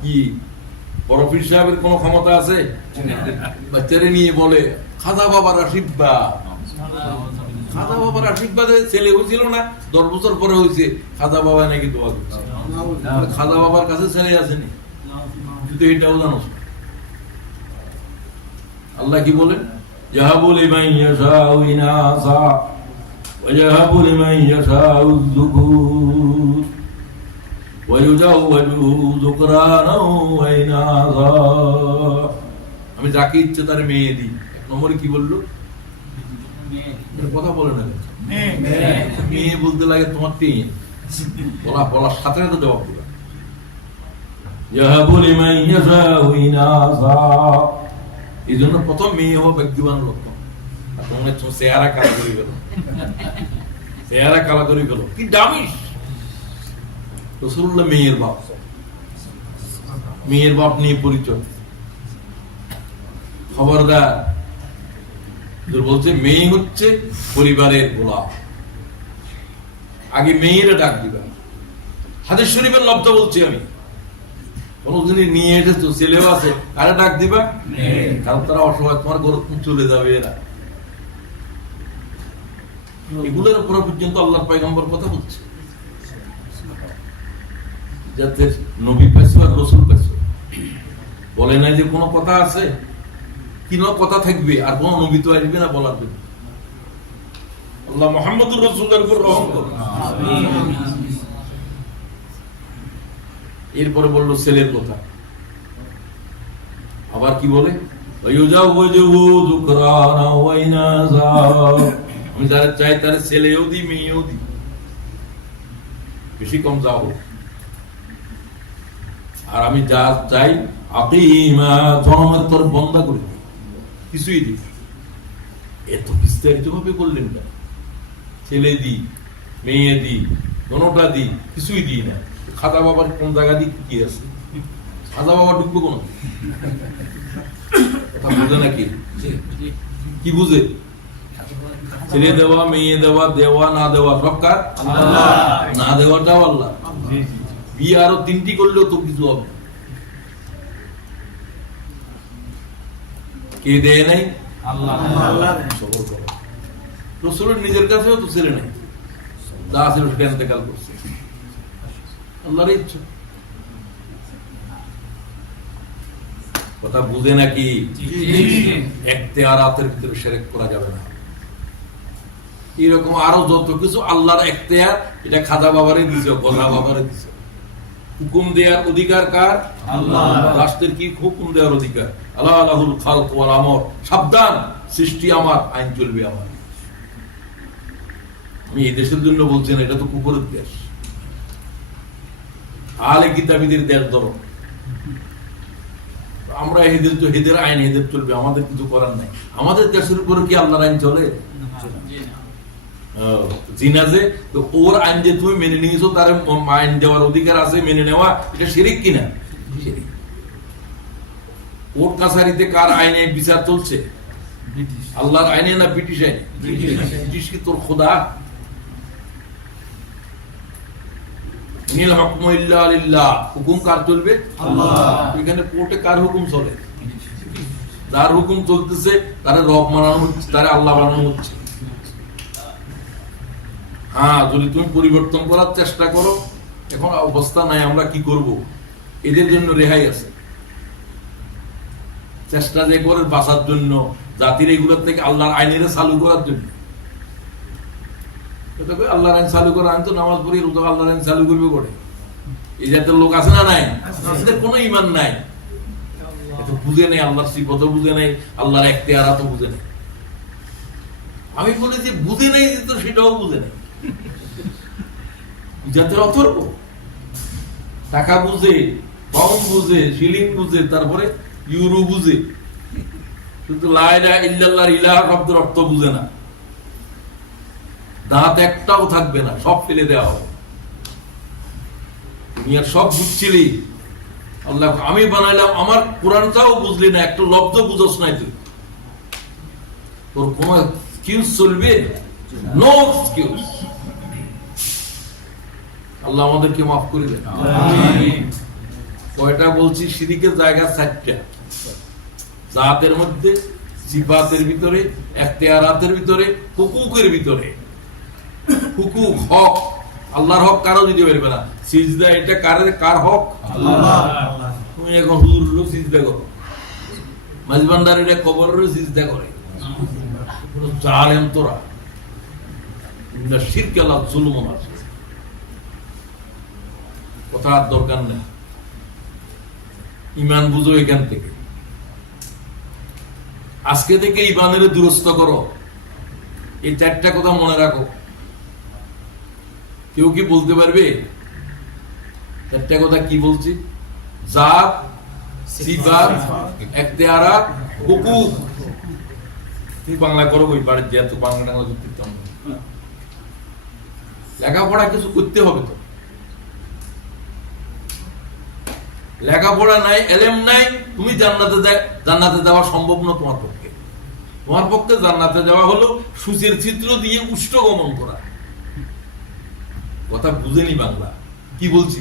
কি বড় পীর সাহেবের কোন ক্ষমতা আছে? বাচ্চারে নিয়ে বলে খাজা বাবার আশীর্বাদ, খাজা বাবার আশীর্বাদে ছেলে হয়েছিল না, 10 বছর পরে হয়েছে, খাজা বাবা নাকি দোয়া করছে। খাজা বাবার কাছে ছেলে আসেনি, কিন্তু এটাও জানো। আল্লাহ কি বলেন? ইয়াহাবু লিমান ইয়াশাউ ইনাসা ওয়া ইয়াহাবু লিমান ইয়াশাউ যুকুর ওয়া ইউজাওয়াজু যুকরানা ওয়া ইনাসা। আমি যাকে ইচ্ছে তার মেয়ে দিই। এক নম্বরে কি বললো? কথা বলে না, মেয়ে বলতে লাগে তোমার তিন, বলার সাথে সাথে জবাব দিবা। ইয়াহাবু লিমান ইয়াশাউ ইনাসা, এই জন্য প্রথম মেয়ে হওয়া ব্যক্তিবান লক্ষণ। তোমরা চেহারা কালা করে গেল, চেহারা কালা করে গেল, কি দামিস! রাসূলুল্লাহ মেয়ের বাপ, মেয়ের বাপ নিয়ে পরিচয়। খবরদার, বলছে মেয়ে হচ্ছে পরিবারের গোলাম, আগে মেয়েরা ডাক দিবা। হাদিস শরীফের লব্ধ বলছি আমি, কোনদিনই নিয়ে এসেছো ছেলেও আছে, আরে ডাক দিবা, কারণ তারা অসহায়, তোমার ঘর চলে যাবে না। এগুলোর উপর পর্যন্ত আল্লাহর পয়গম্বর কথা বলছে, যাতে নবী পাইছো আর রাসূল পাইছো। বলে নাই যে কোনো কথা আছে, কি কথা থাকবে, আর কোন নবী তো আসবে না বলার জন্য। আল্লাহ মুহাম্মদুর রাসূলের উপর রহম করুন। এরপরে বললো ছেলের কথা, আবার কি বলে? আমি যারা চাই তার ছেলেও দিই, মেয়েও দিই, বেশি কম যাও। আর আমি যা চাই তোর বন্ধা করে দিই, কিছুই দিই। এত বিস্তারিত ভাবে বললেন না, ছেলে দিই, মেয়ে দিই, দোনোটা দিই, কিছুই দিই না। খাজা বাবার কোন জায়গা দিয়ে কি আছে? খাজা বাবা ঢুকবো কোন? বুঝে নাকি? কি বুঝে? ছেলে দেওয়া, মেয়ে দেওয়া, দেওয়া না দেওয়া সব কার? না দেওয়াটাও আল্লাহ। বিয়ে আরো 3টি করলেও তো কিছু হবে। কে দেয় নাই? আল্লাহ। রাসূলের নিজের কাছেও তো ছেলে নাই, যা ছিল সেটা ইন্তেকাল করছে, আল্লাহর ইচ্ছা। কথা বুঝে নাকি? এখতিয়ারাতের ভিতরে শিরক করা যাবে না। এরকম আরো যত কিছু আল্লাহর এখতিয়ার, এটা খাজা বাবারে দিছে, গজা বাবারে দিছে। হুকুম দেওয়ার অধিকার কার? আল্লাহ। রাষ্ট্রের কি হুকুম দেওয়ার অধিকার? আল্লাহ লাহুল খালক ওয়াল আমর, সাবধান, সৃষ্টি আমার, আইন চলবে আমার। আমি এই দেশের জন্য বলছি না, এটা তো কুকুরের দেশ, আলে কিতাবীদের দেশ। ধরো আমরা এদের আইন এদের চলবে, আমাদের কিছু করার নাই। আমাদের দেশের উপরে কি আল্লাহর আইন চলে? জিনা যে ওর আইন যে তুমি মেনে নিয়েছো, তার আইন দেওয়ার অধিকার আছে, মেনে নেওয়া, এটা শিরক কিনা? কোর্ট কাছারিতে কার আইনে বিচার চলছে? আল্লাহর আইনে না ব্রিটিশ আইনে? ব্রিটিশ কি তোর খোদা? হুকুম কার চলবে? এখানে কোর্টে কার হুকুম চলে? যার হুকুম চলতেছে তারা রব মানানো হচ্ছে, তারা আল্লাহ বানানো হচ্ছে। হ্যাঁ, যদি তুমি পরিবর্তন করার চেষ্টা করো, এখন অবস্থা নাই, আমরা কি করব? এদের জন্য রেহাই আছে। চেষ্টা যে করে বাঁচার জন্য, জাতির এগুলোর থেকে আল্লাহর আইনের চালু করার জন্য। আল্লাহর আইন চালু করে, আমি তো নামাজ পড়ি, আল্লাহর আইন চালু করবে করে। এই জাতের লোক আছে না নাই? এদের কোনো ইমান নাই, এত বুঝে নেই, আল্লাহর সিফত বুঝে নেই, আল্লাহর এখতিয়ারাত বুঝে নেই। আমি বলি যে বুঝে নেই, তো সেটাও বুঝে নেই। জাতের অথর্ব, টাকা বুঝে, পাউন্ড বুঝে, শিলিং বুঝে, তারপরে ইউরো বুঝে, কিন্তু লা ইলাহা ইল্লাল্লাহর ইলাহা শব্দের অর্থ বুঝে না। দাঁত একটাও থাকবে না, সব ফেলে দেওয়া হবে। দুনিয়ার সব বুঝছিলি, আল্লাহ আমি বানাইলাম, আমার কোরআনটাও বুঝলি না, একটা লব্ধ বুঝোস নাই তুই, তোর কোন এক্সকিউজ চলবে? No excuse. আল্লাহ আমাদেরকে মাফ করে দেন। কয়টা বলছি? শিরিকের জায়গা 4টা। জাতের মধ্যে, সিফাতের ভিতরে, এখতিয়ারাতের ভিতরে, হুকুকের ভিতরে। হুকুক, হক, আল্লাহর হক কারো দিতে পারবে না। সিজদা এটা কার হক? আল্লাহ। তুমি এখন হুজুরেরও সিজদা করো, মাঝবান্ডারের কবরেরও সিজদা করে, জালেম তোরা। শিরক আল্লাহ জুলুম আছে, কথা আর দরকার নেই। ইমান বুঝো এখান থেকে, আজকে থেকে ইমানের দুরস্ত করো। এই 4টা কথা মনে রাখো। কেউ কি বলতে পারবে 4টা কথা কি বলছি? জাত, সিফাত, এখতিয়ারাত, হুকুক। তুমি বাংলা করো, বই পারে যেহেতু বাংলা টাংলা করতে হবে, লেখাপড়া কিছু করতে হবে তো। লেখাপড়া নাই, এলেম নাই, তুমি জান্নাতে যাওয়া সম্ভব না তোমার পক্ষে। তোমার পক্ষে জান্নাতে যাওয়া হলো সূচের চিত্র দিয়ে উষ্ঠ গমন করা। কথা বুঝেনি বাংলা কি বলছি,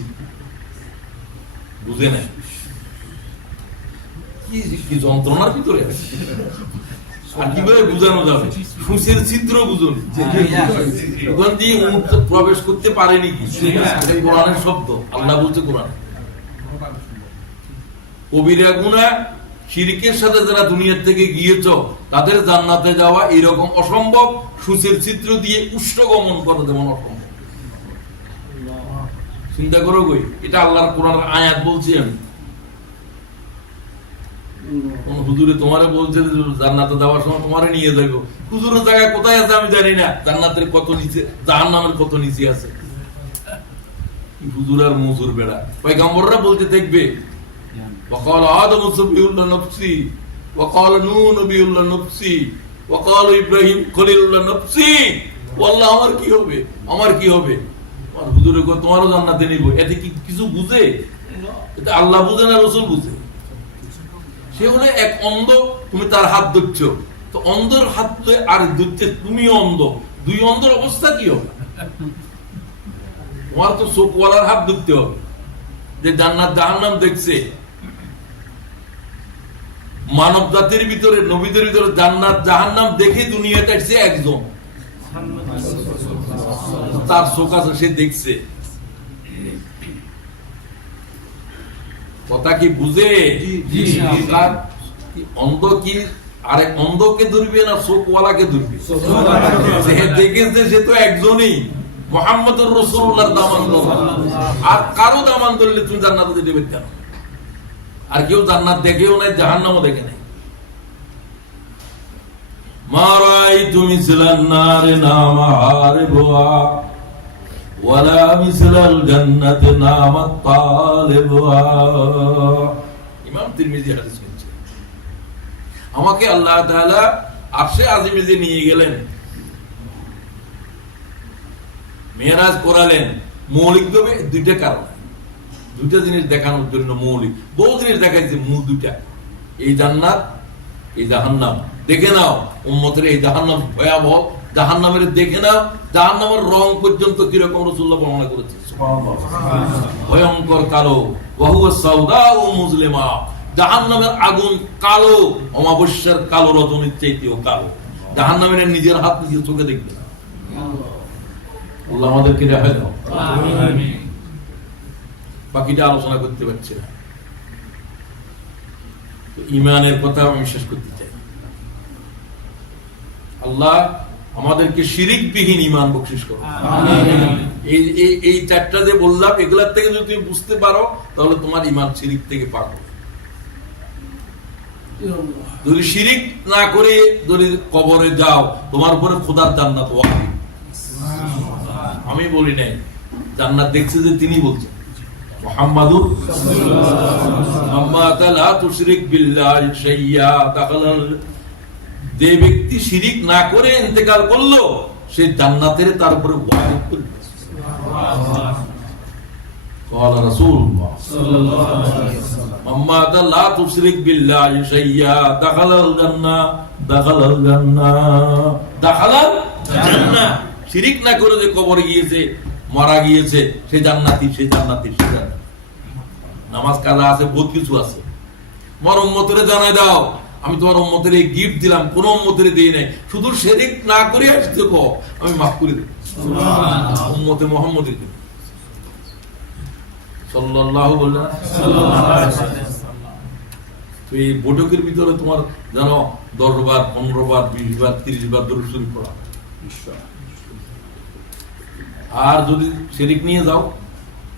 বুঝে নাই, কি যন্ত্রণার ভিতরে আছে। আর কিভাবে বুঝানো যাবে? সূচের চিত্র বুঝুন, ওখান দিয়ে প্রবেশ করতে পারেনি কি? কোরআনের শব্দ, আল্লাহ বলছে কোরআনে। কবিরা গুনাহ, শিরকের সাথে যারা দুনিয়ার থেকে গিয়েছ, তাদের জান্নাতে যাওয়া এরকম অসম্ভব। সূচের চিত্র দিয়ে উষ্ণ গমন করা যেমন অসম্ভব। চিন্তা করো গই, এটা আল্লাহর কোরআনের আয়াত বলছি আমি। কোন হুজুরে তোমারে বলছে জান্নাতে যাওয়ার সময় তোমারে নিয়ে যাবো, হুজুরের জায়গা কোথায় আছে আমি জানি না, জান্নাতের কত নিচে, জাহান্নামের কত নিচে আছে। হুজুর আর মজুর বেড়া। পয়গম্বররা বলতে দেখবে, وقال آدم سبح الله نفسي وقال نوح نبي الله نفسي وقال إبراهيم خليل الله نفسي। আল্লাহ আমার কি হবে, আমার কি হবে? আমার হুজুরে কো তোমারও জান্নাতে নিব। এতে কি কিছু বুঝে? এটা আল্লাহ বুঝে না রাসূল বুঝে। সে হলো এক অন্ধ, তুমি তার হাত ধরছো, তো অন্ধর হাত আর ধরছে, তুমিও অন্ধ, দুই অন্ধর অবস্থা কি হবে? তোমার তো চোখওয়ালার হাত ধরতে হবে, যে জান্নাত জাহান্নাম দেখছে। মানব জাতির ভিতরে, নবীদের ভিতরে জান্নাত জাহান্নাম দেখে দুনিয়াতে আসছে একজন, তার চোখ আছে, সে দেখছে। কথা কি বুঝে? অন্ধ কি আরেক অন্ধকে ধরবে না চোখওয়ালাকে ধরবে? সে দেখেছে, সে তো একজনই, মুহাম্মদুর রাসূলুল্লাহর দামান ধরো। আর কারো দামান ধরলে তুমি জান্নাতে যেতে পারবে কেন? আর কেউ জান্নাত দেখেও নাই, জাহান্নামও দেখে নাই। মা রাআইতু মিসলান নারি নামা হারিবুহা ওয়ালা মিসলাল জান্নাতি নামাত তালিবুহা। ইমাম তিরমিজি হাদিস করেছেন। আমাকে আল্লাহ তাআলা আরশে আজিমে নিয়ে গেলেন, মেরাজ করালেন। মৌলিকভাবে 2টা কারণ, 2টা জিনিস দেখানোর জন্য। মৌলিক বহু জিনিস দেখাইছে, মূল 2টা, এই জান্নাত, এই জাহান্নাম। দেখে নাও উম্মতের এই জাহান্নাম ভয়াবহ, জাহান্নামের দেখে নাও, জাহান্নামের রং পর্যন্ত কিরকম রাসূলুল্লাহ বর্ণনা করেছে। ভয়ঙ্কর কালো, ওয়াহুয়া সাউদাউ মুজলিমা। জাহান্নামের আগুন কালো, অমাবস্যার কালো রজনীর চাইতেও কালো। জাহান্নামের নিজের হাত নিজের চোখে দেখবে না। আল্লাহ আমাদেরকে রেহাই দাও, আমিন। বাকিটা আলোচনা করতে পারছি না। ইমানের কথা আমি শেষ করতে চাই। আল্লাহ আমাদেরকে শিরিকবিহীন ঈমান বকশিশ করো। এই চারটা যে বললাম, এগুলার থেকে যদি তুমি বুঝতে পারো তাহলে তোমার ঈমান শিরিক থেকে পাক হবে। যদি শিরিক না করে যদি কবরে যাও, তোমার উপরে খোদার জান্নাত ওয়াজিব। আমি বলি নাই, জান্নাত দেখছে যে তিনি বলছেন মুহাম্মাদুর লা তুশরিক বিল্লাহি শাইয়্যা দাখালাল। যে ব্যক্তি শিরিক না করে ইন্তেকাল করলো, সে জান্নাতের তার উপরে ওয়াজিব করবে। قال رسول الله صلى الله عليه وسلم من مات لا تشرك بالله شيئا دخل الجنة دخل الجنة دخل الجنة। শিরিক না করে যে কবরে গিয়েছে, মারা গিয়েছে, সে জান্নাতি, সে জান্নাতি, সে জান্নাতি। নামাজ কাজা আছে, বহুত কিছু আছে। তোমার উম্মতের জানাই দাও, আমি তোমার উম্মতের এই গিফট দিলাম, কোন উম্মতের দেই নাই, শুধু শিরিক না করে আসতে কো, আমি মাফ করে দেব। সুবহানাল্লাহ। উম্মতে মুহাম্মদের সাল্লাল্লাহু আলাইহি ওয়াসাল্লাম। তো এই বৈঠকের ভিতরে তোমার জানো 10 বার 15 বার 20 বার 30 বার দরুদ শরীফ পড়া। আর যদি শিরিক নিয়ে যাও,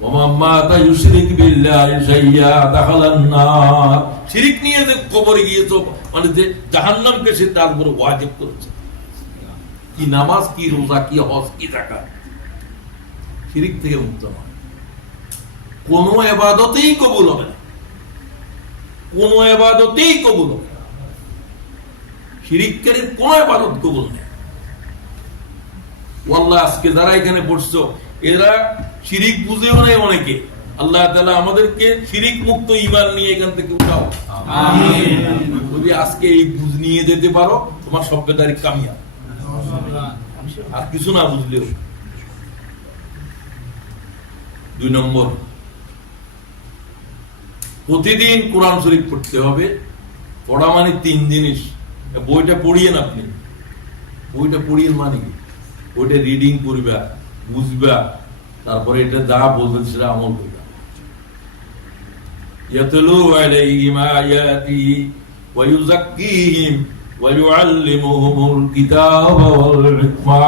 ওয়াম্মাতা ইউশরিক বিল্লাহি শাইয়্যা দাখালান নার। শিরিক নিয়ে যে কবরে গিয়েছো, মানে যে জাহান্নামকে সে তার উপর ওয়াজিব করেছে। কি নামাজ, কি রোজা, কি হজ, কি যাকাত, শিরিক থেকে মুক্ত নয়। কোন ইবাদতেই কবুল হবে না, কোন ইবাদতেই কবুল হবে না। শিরিককারীর কোন ইবাদত কবুল নেই। ওয়াল্লাহ, আজকে যারা এখানে বসছো, এরা শিরিক বুঝেও নেই অনেকে। আল্লাহ তাআলা আমাদেরকে শিরিক মুক্ত ঈমান নিয়ে এখান থেকে উঠাও, আমিন। যদি আজকে এই বুঝ নিয়ে যেতে পারো, তোমার সভ্যতার কামিয়াব। আর কিছু না বুঝলেও। 2 নম্বর, প্রতিদিন কোরআন শরীফ পড়তে হবে। পড়া মানে 3 জিনিস। বইটা পড়িয়েন, আপনি বইটা পড়িয়েন মানে কি, বইটা রিডিং করবা, বুঝবা, তারপরে এটা যা বলবেন সেটা আমল করবা। ইয়াতলু আলাইহিম আয়াতিহি ওয়া ইউযাক্কিহিম ওয়া ইউআল্লিমুহুমুল কিতাবা ওয়াল হিকমা।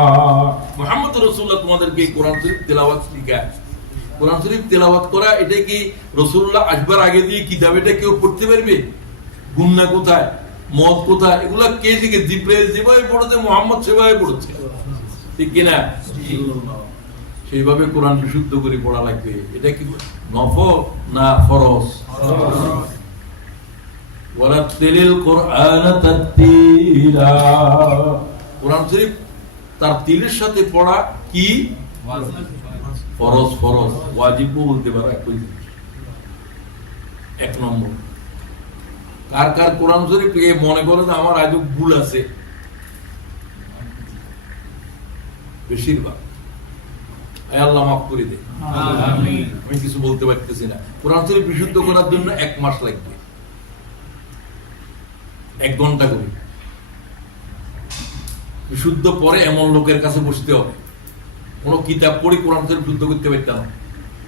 মুহাম্মদ রাসূলুল্লাহ তোমাদেরকে কোরআন শরীফ তেলাওয়াত শিখায়। কোরআন শরীফ তেলাওয়াত করা, এটা কি রাসূলুল্লাহ আসবার আগে দিয়ে কিতাব এটা কেউ পড়তে পারবে? গুনাহ কোথায়, মদ কোথায়, এগুলা কে শিখে? জিব্রাইল যেভাবে পড়েছে, মুহাম্মদ সেভাবে পড়েছে, ঠিক কিনা? সেইভাবে কোরআন বিশুদ্ধ করে পড়া লাগবে। এটা কি নফল না ফরজ? ওয়ারাতিলিল কুরআন তারতিলা। কোরআন শরীফ তারতিলের সাথে পড়া কি ফরজ? ফরজ। ওয়াজিব বলতে পারো একই জিনিস। 1 নম্বর, কার কার কোরআন শরীফ মনে করে যে আমার আজও ভুল আছে? বেশিরভাগ। আল্লাহ মাফ করে দে, আমিন। আমি কিছু বলতে পারতেছি না। কোরআন শরীফ বিশুদ্ধ করার জন্য 1 মাস লাগবে, 1 ঘন্টা করে বিশুদ্ধ। পরে এমন লোকের কাছে বসতে হবে, কোন কিতাব পড়ে কোরআন শরীফ শুদ্ধ করতে পারতাম না।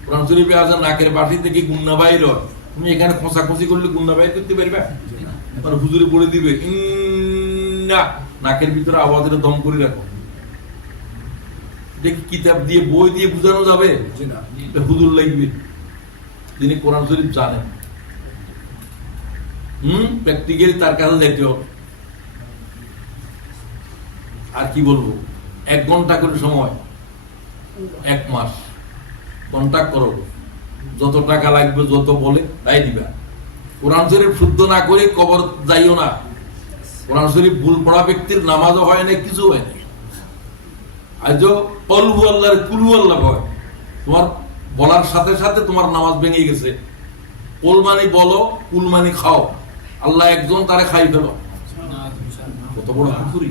কোরআন শরীফে আছে নাকের বাটি থেকে গুন্না বাইর হয়, তুমি এখানে খোঁচাখুচি করলে গুন্না বাইর করতে পারবে? হুজুরে বলে দিবে না, নাকের ভিতরে আওয়াজের দম করে রাখো। কিতাব দিয়ে, বই দিয়ে বুঝানো যাবে? হুজুর লাগবে যিনি কোরআন শরীফ জানেন। প্র্যাকটিক্যালি তার কাছে যাইতে হবে। আর কি বলবো, 1 ঘন্টা করে সময়, 1 মাস কন্টাক্ট করো। যত টাকা লাগবে, যত বলে তাই দিবা। কোরআন শরীফ শুদ্ধ না করে কবর যাইও না। কোরআন শরীফ ভুল পড়া ব্যক্তির নামাজও হয় না, কিছু হয় না। আজও কলহু আল্লাহর কুলহু আল্লাহ হয়, তোমার বলার সাথে সাথে তোমার নামাজ ভেঙে গেছে। কোলমানি বলো, কুলমানি খাও, আল্লাহ একজন, তারে খাই ফেলো। কত বড় পুকুরি!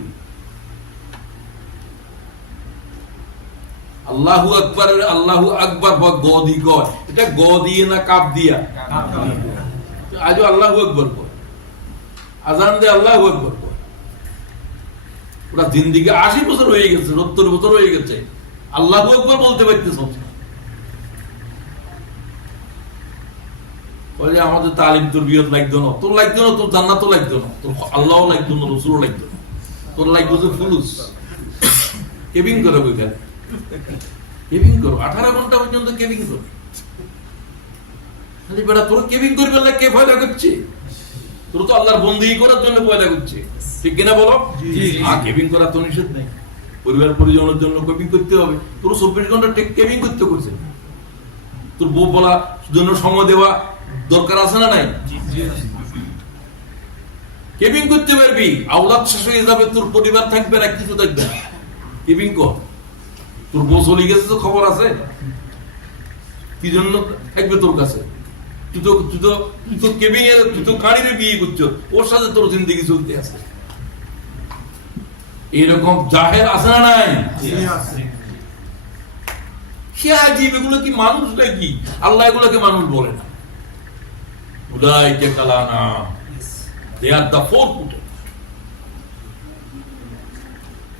আল্লাহু আকবার, আল্লাহু আকবার বা গ দি কয়, এটা গ দিয়ে না কাপ দিয়া? আজও আল্লাহু আকবার কয়, আজান দিয়ে আল্লাহু আকবার কয়। ওরা জিন্দিগি 80 বছর হয়ে গেছে, 70 বছর হয়ে গেছে, আল্লাহু আকবার বলতে পারতেছ। আমাদের তালিম তরবিয়ত লাগতো না, তোর লাগতো না, তোর জান্নাতও লাগতো না, তোর আল্লাহও লাগতো না, রসুলও লাগতো না, তোর লাগতো যে ফুলুস। কেবিং করো ওইখানে, কেবিং করো 18 ঘন্টা পর্যন্ত কেবিং করো। বেটা তোর কেবিং করবে না, কে পয়দা করছে? তোর তো আল্লাহর বন্দী করার জন্য পয়দা করছে, ঠিক কিনা বলো? কেবিং করা তো নিষেধ নেই, পরিবার পরিজনের জন্য কেবিং করতে হবে। তোর 24 ঘন্টা কেবিং করতে করছে, তোর বউ বলার জন্য সময় দেওয়া দরকার আছে না নাই? কেবিং করতে পারবি, আওলাদ শেষ হয়ে যাবে, তোর পরিবার থাকবে না, কিছু থাকবে না, কেবিং কর। তোর বউ চলে গেছে তো খবর আছে, কি জন্য থাকবে তোর কাছে? তুই তো কেবিং এ, তুই তো কাড়িরে বিয়ে করছো, ওর সাথে তোর জিন্দগি চলতে আছে। এরকম জাহের আছে না নাই? সে আজীব, এগুলো কি মানুষ নাকি? আল্লাহ এগুলোকে মানুষ বলে না। উলাইকে কালানা, they are the four-footed,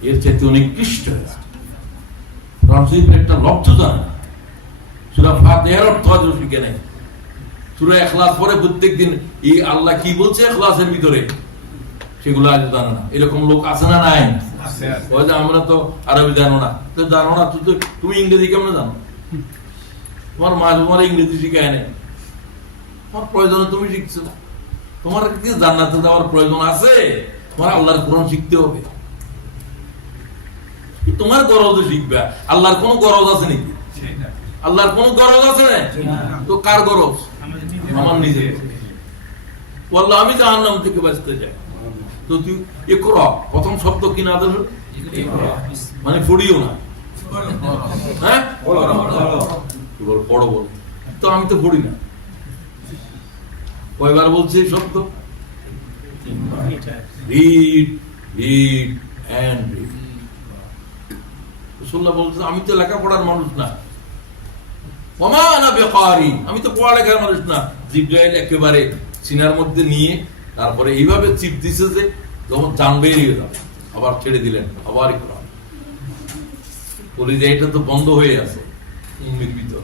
এর চাইতে অনেক কৃষ্ট। একটা লব্ধ জানে সূরা ফাতিহার অর্থ আজও শিখে নেই, সূরা ইখলাস পরে প্রত্যেকদিন এই আল্লাহ কি বলছে ইখলাসের ভিতরে সেগুলো আজ জানে না। এরকম লোক আছে না নাই? ওই যে আমরা তো আরবি জানো না, তো জানো না, তুমি ইংরেজি কেমন জানো? তোমার মা তোমার ইংরেজি শিখায় নেই, তোমার প্রয়োজনে তুমি শিখছো না। তোমার কি জান্নাতে যাওয়ার প্রয়োজন আছে? তোমার আল্লাহর কোরআন শিখতে হবে। তোমার গরজ শিখবে, আল্লাহর কোন গরজ আছে নাকি? আল্লাহর কোন গরজ আছে না? তো কার গরজ? আমার নিজের। বললো আমি জাহান্নাম থেকে বাঁচতে চাই, তো তুই এ করো। প্রথম শব্দ কি না দেবে, মানে পড়িও না, হ্যাঁ পড়ো বল, তো আমি তো পড়ি না। কয়বার বলছে এই শব্দ? Read, read and read. রাসূলুল্লাহ বলছেন আমি তো লেখাপড়ার মানুষ না, ওমা আনা বিকারি, আমি তো পড়ালেখার মানুষ না। জিবরাইল একেবারে সিনার মধ্যে নিয়ে তারপরে এইভাবে চিপ দিছে যে যখন জান বেরিয়ে গেল, আবার ছেড়ে দিলেন, আবার বলি যে এটা তো বন্ধ হয়ে আছে ভিতর,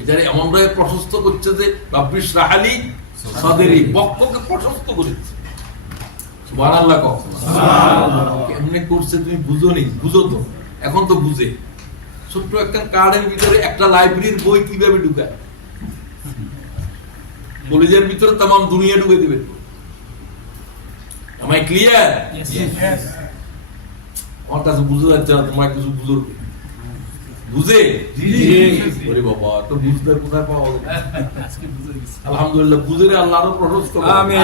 এটারে এমন ভাবে প্রশস্ত করছে যে রাব্বি ইশরাহ লি সাদরি, বক্ষকে প্রশস্ত করেছে। সুবহানাল্লাহ, কেমনে করছে তুমি বুঝো নি? বুঝো তো, এখন তো বুঝে। ছোট্ট একটা কার্ডের ভিতরে একটা লাইব্রেরির বই কিভাবে ঢুকায়, কলেজের ভিতরে তামাম দুনিয়া ঢুকে দিবে। Am I clear? Yes. আমার কাছে বুঝতে যাচ্ছে না, তোমার কিছু বুঝো বুঝে? ওরে বাবা, তো বুঝতে কোথায় পাওয়া গেল? আলহামদুলিল্লাহ, বুঝে আল্লাহ আরো প্রশস্ত করুন। আমিন।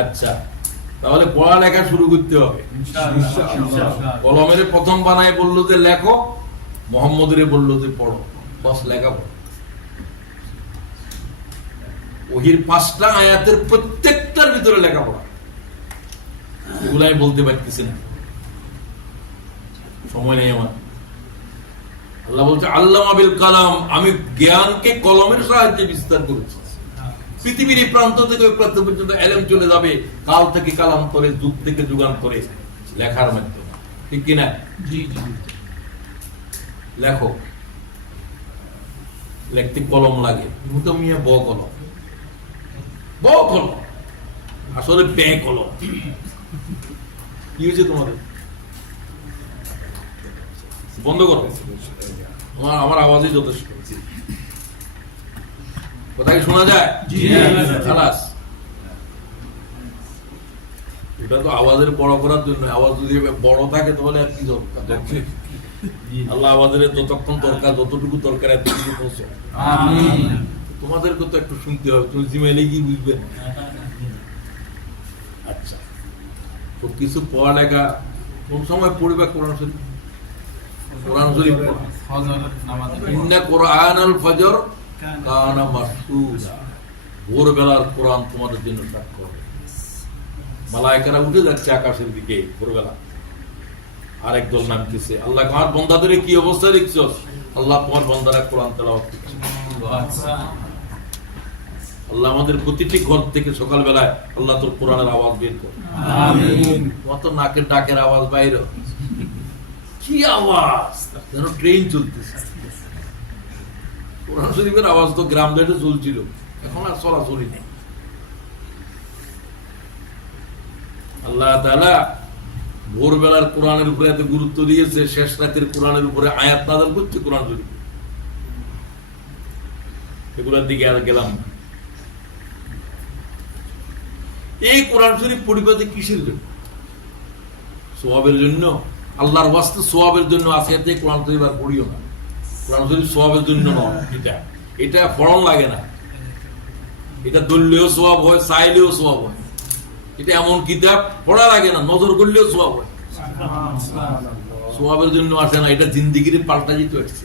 আচ্ছা, তাহলে পড়ালেখা শুরু করতে হবে ইনশাআল্লাহ। কলমের প্রথম বানায় বললো যে লেখো, মুহাম্মদের বললো যে পড়ো, বাস লেখা পড়ো। ওহির 5টা আয়াতের প্রত্যেকটার ভিতরে লেখাপড়া, এগুলো আমি বলতে পারতেছি না, সময় নেই আমার। আল্লাহ বলছে আল্লামা বিল কালাম, আমি জ্ঞানকে কলমের সাহায্যে বিস্তার করেছি। পৃথিবীর এই প্রান্ত থেকে ওই প্রান্ত পর্যন্ত এলেম চলে যাবে, কাল থেকে কালান্তরে, যুগ থেকে যুগান্তরে, লেখার মাধ্যমে, ঠিক কিনা? লেখো, লিখতে কলম লাগে, তো মিয়া ব কলম, ব কলম, আসলে বে কলম। কি হয়েছে তোমাদের? বন্ধ করো, আমার আওয়াজই যথেষ্ট। কথা কি শোনা যায়? খালাস, এটা তো আওয়াজের বড় করার জন্য। আওয়াজ যদি বড় থাকে তাহলে আর কি দরকার? আল্লাহ আওয়াজের যতক্ষণ দরকার, যতটুকু দরকার এতটুকু পৌঁছে। তোমাদেরকে তো একটু শুনতে হবে, তুমি জিমেলে কি বুঝবে? আচ্ছা, তো কিছু পড়ালেখা কোন সময় পড়বে? কোরআন শরীফ, কোরআন শরীফ পড়া। ইন্না কুরআনাল ফজর কানা মাসউলা, ভোরবেলার কোরআন তোমাদের জন্য সাক্ষ্য হবে। মালায়েকারা উঠে যাচ্ছে আকাশের দিকে ভোরবেলা, আরেক দল নামতেছে। আল্লাহ আমার বান্দাদের কি অবস্থা দেখছস? আল্লাহ তোমার বান্দারা কোরআন তেলাওয়াত করছে। আল্লাহ আমাদের প্রতিটি ঘর থেকে সকালবেলায় আল্লাহ তোর কোরআনের আওয়াজ বের কর। আমিন। কত নাকের ডাকের আওয়াজ বাইরে, কি আওয়াজ, যেন ট্রেন চলতেছে। কোরআন শরীফের আওয়াজ তো গ্রাম দেশে চলছিল, এখন আর সরাসরি নেই। আল্লাহ তাআলা ভোরবেলার কোরআনের উপরে এত গুরুত্ব দিয়েছে, শেষ রাতের কোরআনের উপরে আয়াত নাযিল করছে কোরআন শরীফ। এগুলোর দিকে আর গেলাম না। এই কোরআন শরীফ পরিবাদে কিসের জন্য? সোয়াবের জন্য, আল্লাহর ওয়াস্তে সোয়াবের জন্য আছে। এতে কোরআন শরীফ আর পড়িও না। কোরআন শরীফ সোয়াবের জন্য নয়, এটা ফরন লাগে না, এটা দললেও সোয়াব হয়, চাইলেও সোয়াব হয়। এটা এমন কিতাব পড়া লাগে না, নজর করলেও সোয়াব হয়। সোয়াবের জন্য আসে না, এটা জিন্দিগির পাল্টা দিতে আসছে,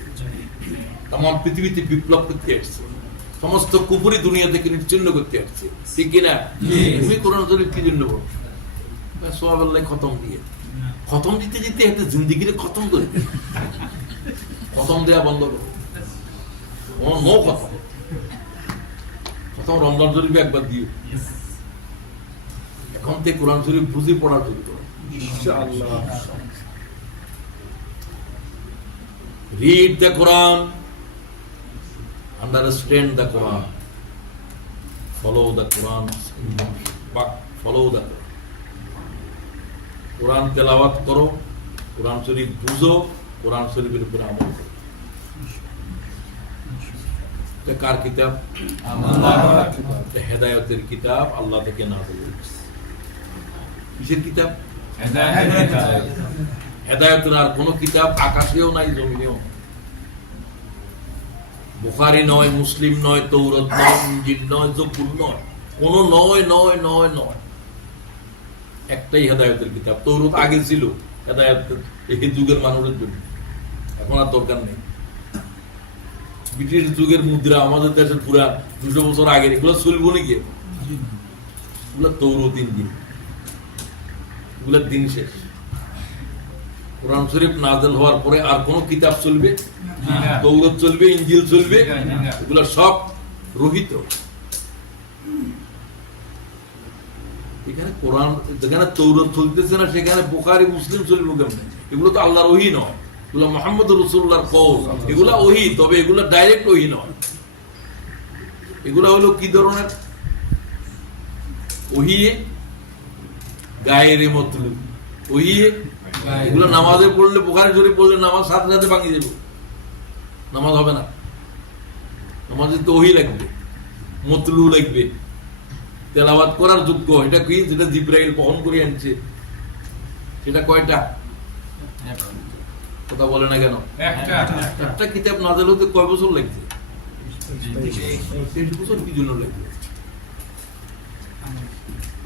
তামাম পৃথিবীতে বিপ্লব করতে আসছে, সমস্ত কুপুরি দুনিয়া থেকে নিশ্চিন্ন করতে আসছে, ঠিক কিনা? তুমি কোরআন শরীফ কি জন্য বলো? সোয়াবের লাই খতম দিয়ে, খতম দিতে দিতে একটা জিন্দিগির খতম করে, খতম দেওয়া বন্ধ করো। নো খতম, খতম রমজান শরীফ একবার দিও। এখন থেকে কোরআন শরীফ বুঝে পড়া শুরু করো ইনশাআল্লাহ। Read the Quran, understand the Quran, follow the Quran, follow the Quran. কোরআন তেলাওয়াত করো, কোরআন শরীফ বুঝো, কোরআন শরীফের উপরে আমল করো। এটা কার কিতাব? আল্লাহর কিতাব। হেদায়েতের কিতাব, আল্লাহ থেকে নাযিল হয়েছে। কিসের কিতাব? হেদায়েতের কিতাব। হেদায়েতের আর কোন কিতাব আকাশেও নাই, জমিনেও নাই। বুখারী নয়, মুসলিম নয়, তৌরাত নয়, ইনজিল নয়, জবুর নয়, কোন নয় নয় নয় নয়, একটাই হেদায়েতের কিতাব। তৌরাত আগে ছিল হেদায়েতের এই যুগের মানুষের জন্য, এখন আর দরকার নেই। ব্রিটিশ যুগের মুদ্রা আমাদের দেশের পুরা 200 বছর আগের, এগুলো চলবো নাকি? এগুলো তৌরাত, ইনজিল, এগুলোর দিন শেষ। কোরআন শরীফ নাযিল হওয়ার পরে আর কোন কিতাব চলবে? তৌরাত চলবে, ইনজিল চলবে, এগুলো সব রহিত। এখানে কোরআন, যেখানে তৌরাত চলতেছে না সেখানে বুখারী মুসলিম চলবে কেমনে? এগুলো তো আল্লাহর ওহী নয়, এগুলো মুহাম্মদ রাসূলুল্লাহর কওল, এগুলো ওহী, তবে এগুলো ডাইরেক্ট ওহী নয়। এগুলো হলো কি ধরনের ওহী? গায়রে মতলুব ওহী। এগুলো নামাজে পড়লে, বুখারী শরীফ পড়লে নামাজ সাথে সাথে ভাঙি যাবে, নামাজ হবে না। নামাজে তো ওহী লাগবে, মতলু লাগবে, তেলাওয়াত করার যোগ্য। এটা কি? যেটা জিবরাইল বহন করে আনছে। সেটা কয়টা? কথা বলে না কেন? একটা কিতাব নাযিল হতে কয় বছর লাগছে? 30 বছর। কি জন্য লাগবে?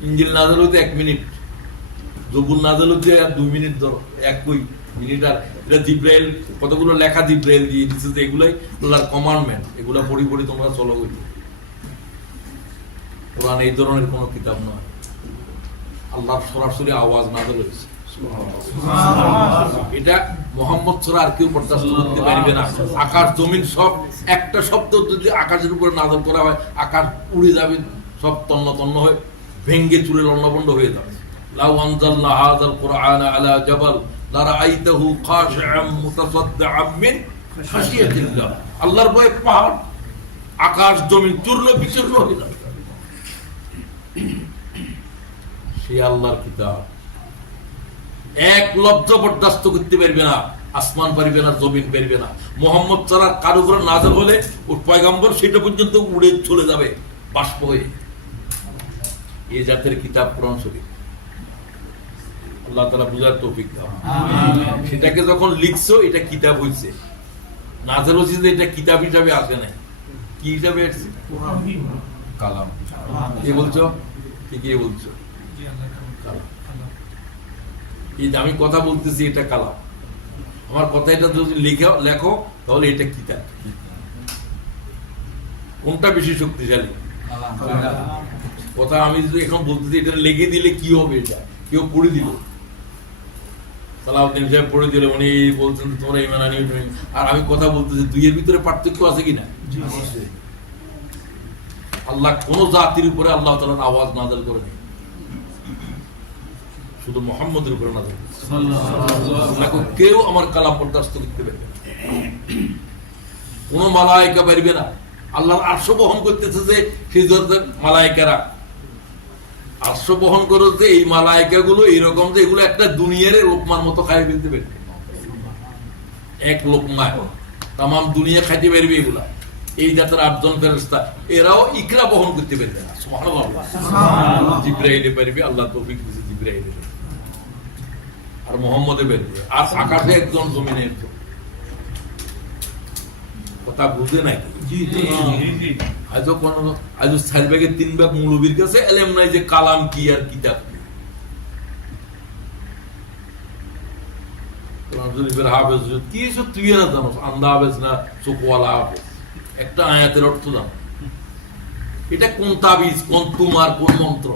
ইনজিল নাযিল হতে 1 মিনিট, জবুর নাযিল হতে 2 মিনিট, ধরো 1 মিনিট। আর এটা জিবরাইল কতগুলো লেখা জিবরাইল দিয়ে দিচ্ছে, যে এগুলাই আল্লাহর কমান্ডমেন্ট, এগুলা পড়ি পড়ি তোমরা চলো। কোরআন এই ধরনের কোন কিতাব নয়, আল্লাহর সরাসরি আওয়াজ নাযিল হয়েছে। এটা মুহাম্মদ ছাড়া আর কেউ বরদাস্ত করতে পারবে না। আকাশ জমিন সব, একটা শব্দ যদি আকাশের উপরে নাযিল করা হয়, আকাশ উড়ে যাবে, সব তন্ন তন্ন হয়ে ভেঙ্গে চুরে লণ্ডভণ্ড হয়ে যাবে। লাউ আনজালনা হাযাল কুরআনা আলা জাবাল লারাআইতাহু খাশিআম মুতাসাদ্দিআম মিন খাশিয়াতিল্লাহ। আল্লাহর ভয়ে পাহাড়, আকাশ জমিন চূর্ণ বিচূর্ণ হয়ে যাবে। সে আল্লাহর কিতাব, এক লজ্জা বরদাস্ত করতে পারবে না, আসমান পারবে না, জমিন পারবে না। মুহাম্মদ ছাড়া কারো উপরে নাযিল হলে ওর পয়গম্বর সেটা পর্যন্ত উড়ে চলে যাবে বাষ্প হয়ে। এই জাতের কিতাব কোরআন শরীফ। আল্লাহ তাআলা বুঝার তৌফিক দাও। সেটাকে যখন লিখছো, এটা কিতাব হইছে, নাযিল হইছে, এটা কিতাব হিসাবে আসে না। কি হিসাবে আসছে? কালাম। কি বলছো? ঠিকই বলছো, কালাম। এই যে আমি কথা বলতেছি, এটা কালাম। আমার কথা এটা যদি লেখো, তাহলে এটা কিতাব। কোনটা বেশি শক্তিশালী? কথা আমি যদি এখন বলতেছি, এটা লেগে দিলে কি হবে? এটা কেউ পড়ে দিল, সালাউদ্দিন সাহেব পড়ে দিলে, উনি বলছেন তোমরা ঈমান আনিও, আর আমি কথা বলতেছি, দুইয়ের ভিতরে পার্থক্য আছে কিনা? আল্লাহ কোন জাতির উপরে আল্লাহ তাআলার আওয়াজ নাযিল করেনি, শুধু মুহাম্মদের উপরে নাযিল করেছেন। কেউ আমার কালাম বরদাস্ত করতে পারবে না, কোন মালায়েকা পারবে না। আল্লাহর আরশ বহন করতেছে যে সেই মালায়েকারা, আশ্র বহন করো যে এই মালাইকা গুলো এইরকম যে এগুলো একটা দুনিয়ার লোকমার মতো খাই ফেলতে পারবে, এক লোকমা তাম দুনিয়া খাইতে পারবে এগুলা। এই জাতের 8 জন ফেরেশতা এরাও ইকরা বহন করতে পারবে না। সুবহানাল্লাহ। জিবরাইলে পারবে, আল্লাহ তৌফিক দিয়েছে জিবরাইলে, আর মুহাম্মদে পারবে, আর আকাশে একজন, জমিনে একজন। কথা বুঝে নাই? আজও কোন আজও 4 ভাগের 3 ভাগ মৌলবীর কাছে এলেম নাই যে কালাম কি আর কিতাব কি। কোরআন শরীফের হাফেজ কি সব তুই না জানো, আন্দা হাফেজ না চোখওয়ালা হাফেজ, একটা আয়াতের অর্থ জানো, এটা কোন তাবিজ, কোন তুমার, কোন মন্ত্র,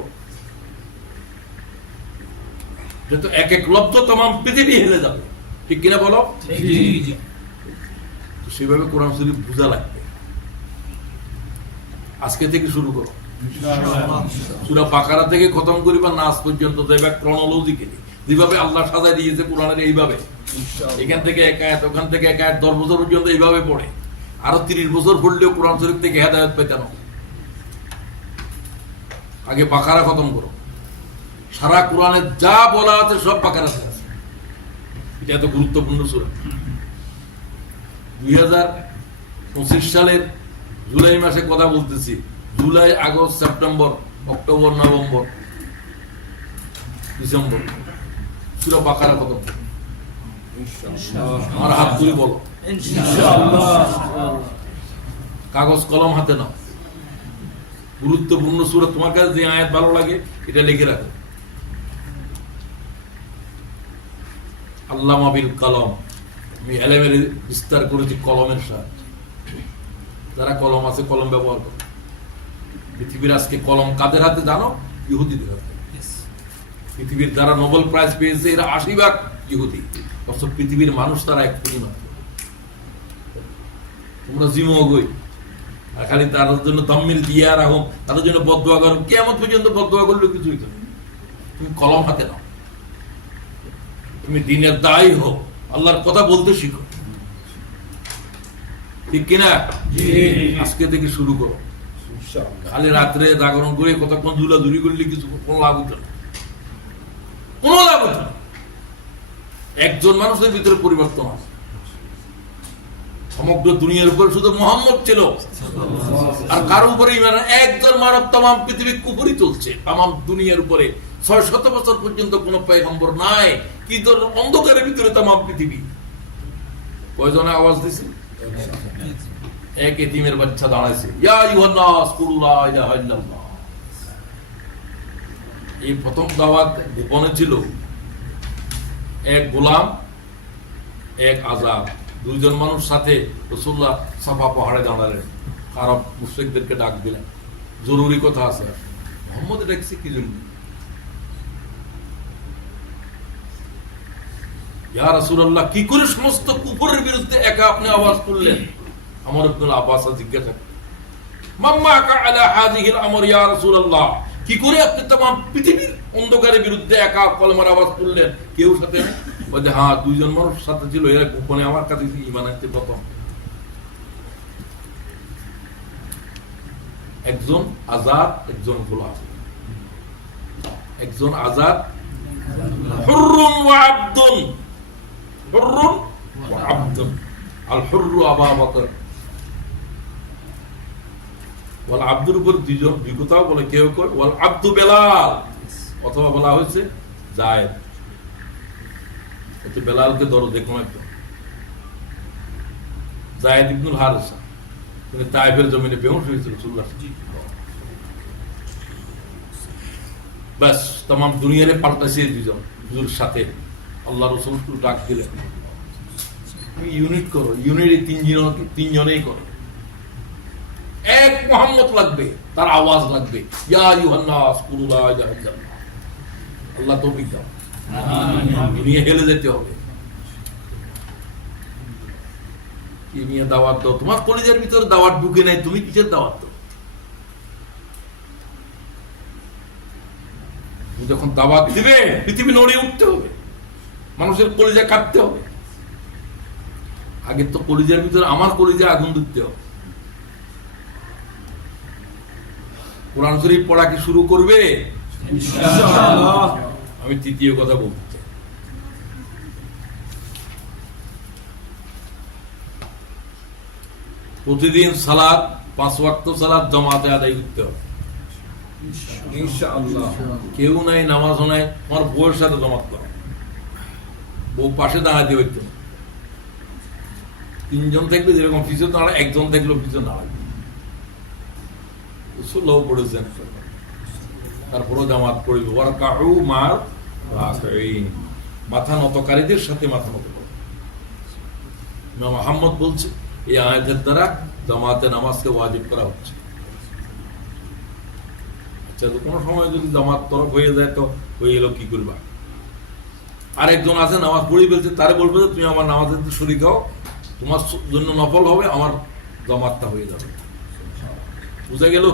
যেহেতু এক এক লব্ধ তমাম পৃথিবী হেলে যাবে, ঠিক কিনা বলো? সেভাবে কোরআন শরীফ বুঝা লাগবে। আজকে থেকে শুরু করো, সূরা বাকারা থেকে খতম করিবা নাস পর্যন্ত যাইবা ক্রনোলজিক্যালি, যেভাবে আল্লাহ সাজায় দিয়েছে কোরআনের এইভাবে, এখান থেকে এক আয়াত, ওখান থেকে এক আয়াত, 10 বছর পর্যন্ত এইভাবে পড়ে। আরো 30 বছর পড়লেও কোরআন শরীফ থেকে হেদায়েত পেতেন। আগে বাকারা খতম করো, সারা কোরআনে যা বলা আছে সব বাকারাতে আছে। এটা এত গুরুত্বপূর্ণ সূরা। 2025 সালের জুলাই মাসে কথা বলতেছি, July, August, September, October, November, December, সূরা বাকারা খতম। আমার হাত তুলে বলো কাগজ কলম হাতে নাও, গুরুত্বপূর্ণ সূরা, তোমার কাছে যে আয়াত ভালো লাগে এটা লিখে রাখো। আল্লামা বিল কলম, আমি এলেমের বিস্তার করেছি কলমের সাহায্যে। যারা কলম আছে কলম ব্যবহার করো। পৃথিবীর আজকে কলম কাদের হাতে জানো? ইহুদিদের হাতে। পৃথিবীর যারা নোবেল প্রাইজ পেয়েছে এরা 80% ইহুদি, অথচ পৃথিবীর মানুষ তারা 1 কোটি মাত্র। তোমরা জিমোগই আর খালি তাদের জন্য তাম্মিল দিয়া রাখো, তাদের জন্য বদদোয়া করো, কিয়ামত পর্যন্ত বদদোয়া করলে কিছুই তো। তুমি কলম হাতে নাও, তুমি দিনের দায়ী হও, আল্লাহর কথা বলতে শিখো, ঠিক কিনা? আজকে থেকে শুরু করো। খালি রাত্রে জাগরণ করে কতক্ষণ ঝুলাঝুলি করলে কিছু কোনো লাভ হতো না, কোনো লাভ হতো না। একজন মানুষের ভিতরে পরিবর্তন আছে। সমগ্র দুনিয়ার উপর শুধু মুহাম্মদ ছিল, আর কারো উপরে ইমান। একজন মানব তাম পৃথিবী কুপুরি চলছে, তাম দুনিয়ার উপরে 600 বছর পর্যন্ত কোন পয়গম্বর নাই, কিন্তু অন্ধকারের ভিতরে তাম পৃথিবী। কয়জনে আওয়াজ দিছে? এক এতিমের বাচ্চা দাঁড়াইছে, ইয়া আইয়ুহান নাস কুলু লা ইলাহা ইল্লাল্লাহ। এই প্রথম দাওয়াত গোপনে ছিল। এক গোলাম, এক আজাদ, 2 জন মানুষ সাথে রাসূলুল্লাহ সাফা পাহাড়ে দাঁড়ালেন। আরব মুশরিকদেরকে ডাক দিলেন, জরুরি কথা আছে। মুহাম্মদ ডাকছে কি জন্য? ইয়া রাসূলুল্লাহ, কি করে সমস্ত কুফরের বিরুদ্ধে একা আপনি আওয়াজ তুললেন? আমর ইবনুল আব্বাস জিজ্ঞাসা, মাম্মাকা আলা হাযিহিল আমর ইয়া রাসূলুল্লাহ, কি করে আপনি तमाम পৃথিবীর অন্ধকারের বিরুদ্ধে একা কলমার আওয়াজ তুললেন? কেউ সাথে নেই? বলে হ্যাঁ, 2 জন মানুষ সাথে ছিল, এরা গোপনে আমার কাছে ঈমান আনতে প্রথম। একজন আজাদ, একজন গোলাম। একজন আজাদ, হুররুন ওয়া আবদুন, হুররুন ওয়া আবদুন। আল হুররু আবু বকর, ওয়াল আব্দুর উপর 2 জন বিকতাও বলে, কেউ কয় ওয়াল আব্দু বেলাল, অথবা বলা হয়েছে যায়েদ। এতে বেলালকে ধরো দেখো একদম। যায়েদ ইবনুল হারিসা, তিনি তায়েফের জমিনে বেহুশ হয়েছিল রাসূলুল্লাহ। বাস तमाम দুনিয়ারে পাল্টাছে 2 জন হুজুর সাথে। আল্লাহ রাসূল ডাক দিলেন, ইউনিট করো, ইউনিটে 3 জনেই করো। এক মুহাম্মদ লাগবে, তার আওয়াজ লাগবে, ইয়া আইয়ুহান নাস কুলু লা ইলাহা ইল্লাল্লাহ। আল্লাহ তৌফিক দাও, দুনিয়া হেলে যেতে হবে। কি নিয়ে দাওয়াত দাও? তোমার কলিজার ভিতরে দাওয়াত ঢুকে নাই, তুমি কিসের দাওয়াত দাও? যখন দাওয়াত দিবে পৃথিবী নড়ে উঠতে হবে, মানুষের কলিজা কাঁপতে হবে। আগে তো কলিজার ভিতরে আমার কলিজা আগুন দিতে হবে। কোরআন শরীফ পড়া কি শুরু করবে? আমি তৃতীয় কথা বলতে চাই, প্রতিদিন সালাত 5 ওয়াক্ত সালাত জামাতে আদায় করতে হবে ইনশাআল্লাহ। কেউ নাই, নামাজ নাই, আমার বউয়ের সাথে জমাত করো, বউ পাশে দাঁড়াতে হইতো না। 3 জন থাকলে যেরকম পিছনে দাঁড়ায়, 1 জন থাকলেও পিছনে দাঁড়ায়, সুলভ পড়েছেন। তারপরও জামাত পড়িল, ওয়ারকাউ মার রাকিঈন, মাথা নতকারীদের সাথে মাথা নত করো। ইমাম আহমদ বলছে এই আয়াতের দ্বারা জামাতে নামাজকে ওয়াজিব করা হচ্ছে। আচ্ছা, কোনো সময় যদি জামাত তরফ হয়ে যায় তো হয়ে এলো, কি করবা? আরেকজন আছে নামাজ পড়ে ফেলছে, তারে বলবে যে তুমি আমার নামাজের শরীক হও, তোমার জন্য নফল হবে, আমার জামাতটা হয়ে যাবে। বুঝা গেল?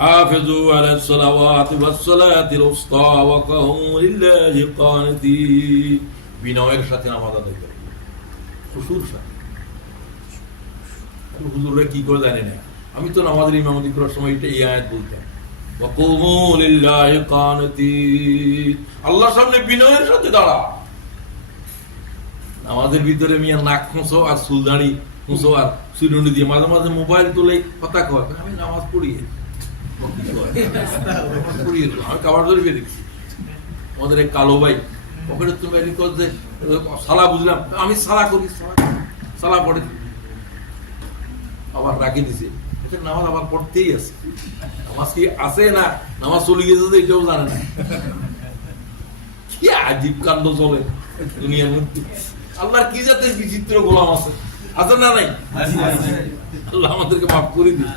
হাফিজু আলাস সালাওয়াতি ওয়াস সালাতিল উসতা ওয়া কুমু লিল্লাহি কানিতিন, বিনয়ের সাথে নামাজ আদায় করো, খুশুর সাথে। হুজুররা কি করে জানে না, আমি তো নামাজের ইমামতি করার সময় এটা এই আয়াত বলতাম, ওয়া কুমু লিল্লাহি কানিতিন, আল্লাহর সামনে বিনয়ের সাথে দাঁড়া। নামাজের ভিতরে মিয়া নাক খুঁচো আর চুলদাড়ি খুঁচো আর চিরুনি দিয়ে মাঝে মাঝে মোবাইল তুলে কথা কয়, আমি নামাজ পড়ি, আমি কাবার ধরে বেরিয়েছি। আমাদের এক কালো ভাই ওখানে তুমি সালা, বুঝলাম আমি সালা করি, সালা পড়ে আবার রাখি দিছে, নামাজ আবার পড়তেই আছে। নামাজ কি আছে না নামাজ চলে গেছে এটাও জানে না। কি আজীব কাণ্ড চলে দুনিয়ার মধ্যে। আল্লাহর কি জাতের বিচিত্র গোলাম আছে, আছে না নাই? আল্লাহ আমাদেরকে মাফ করে দিন,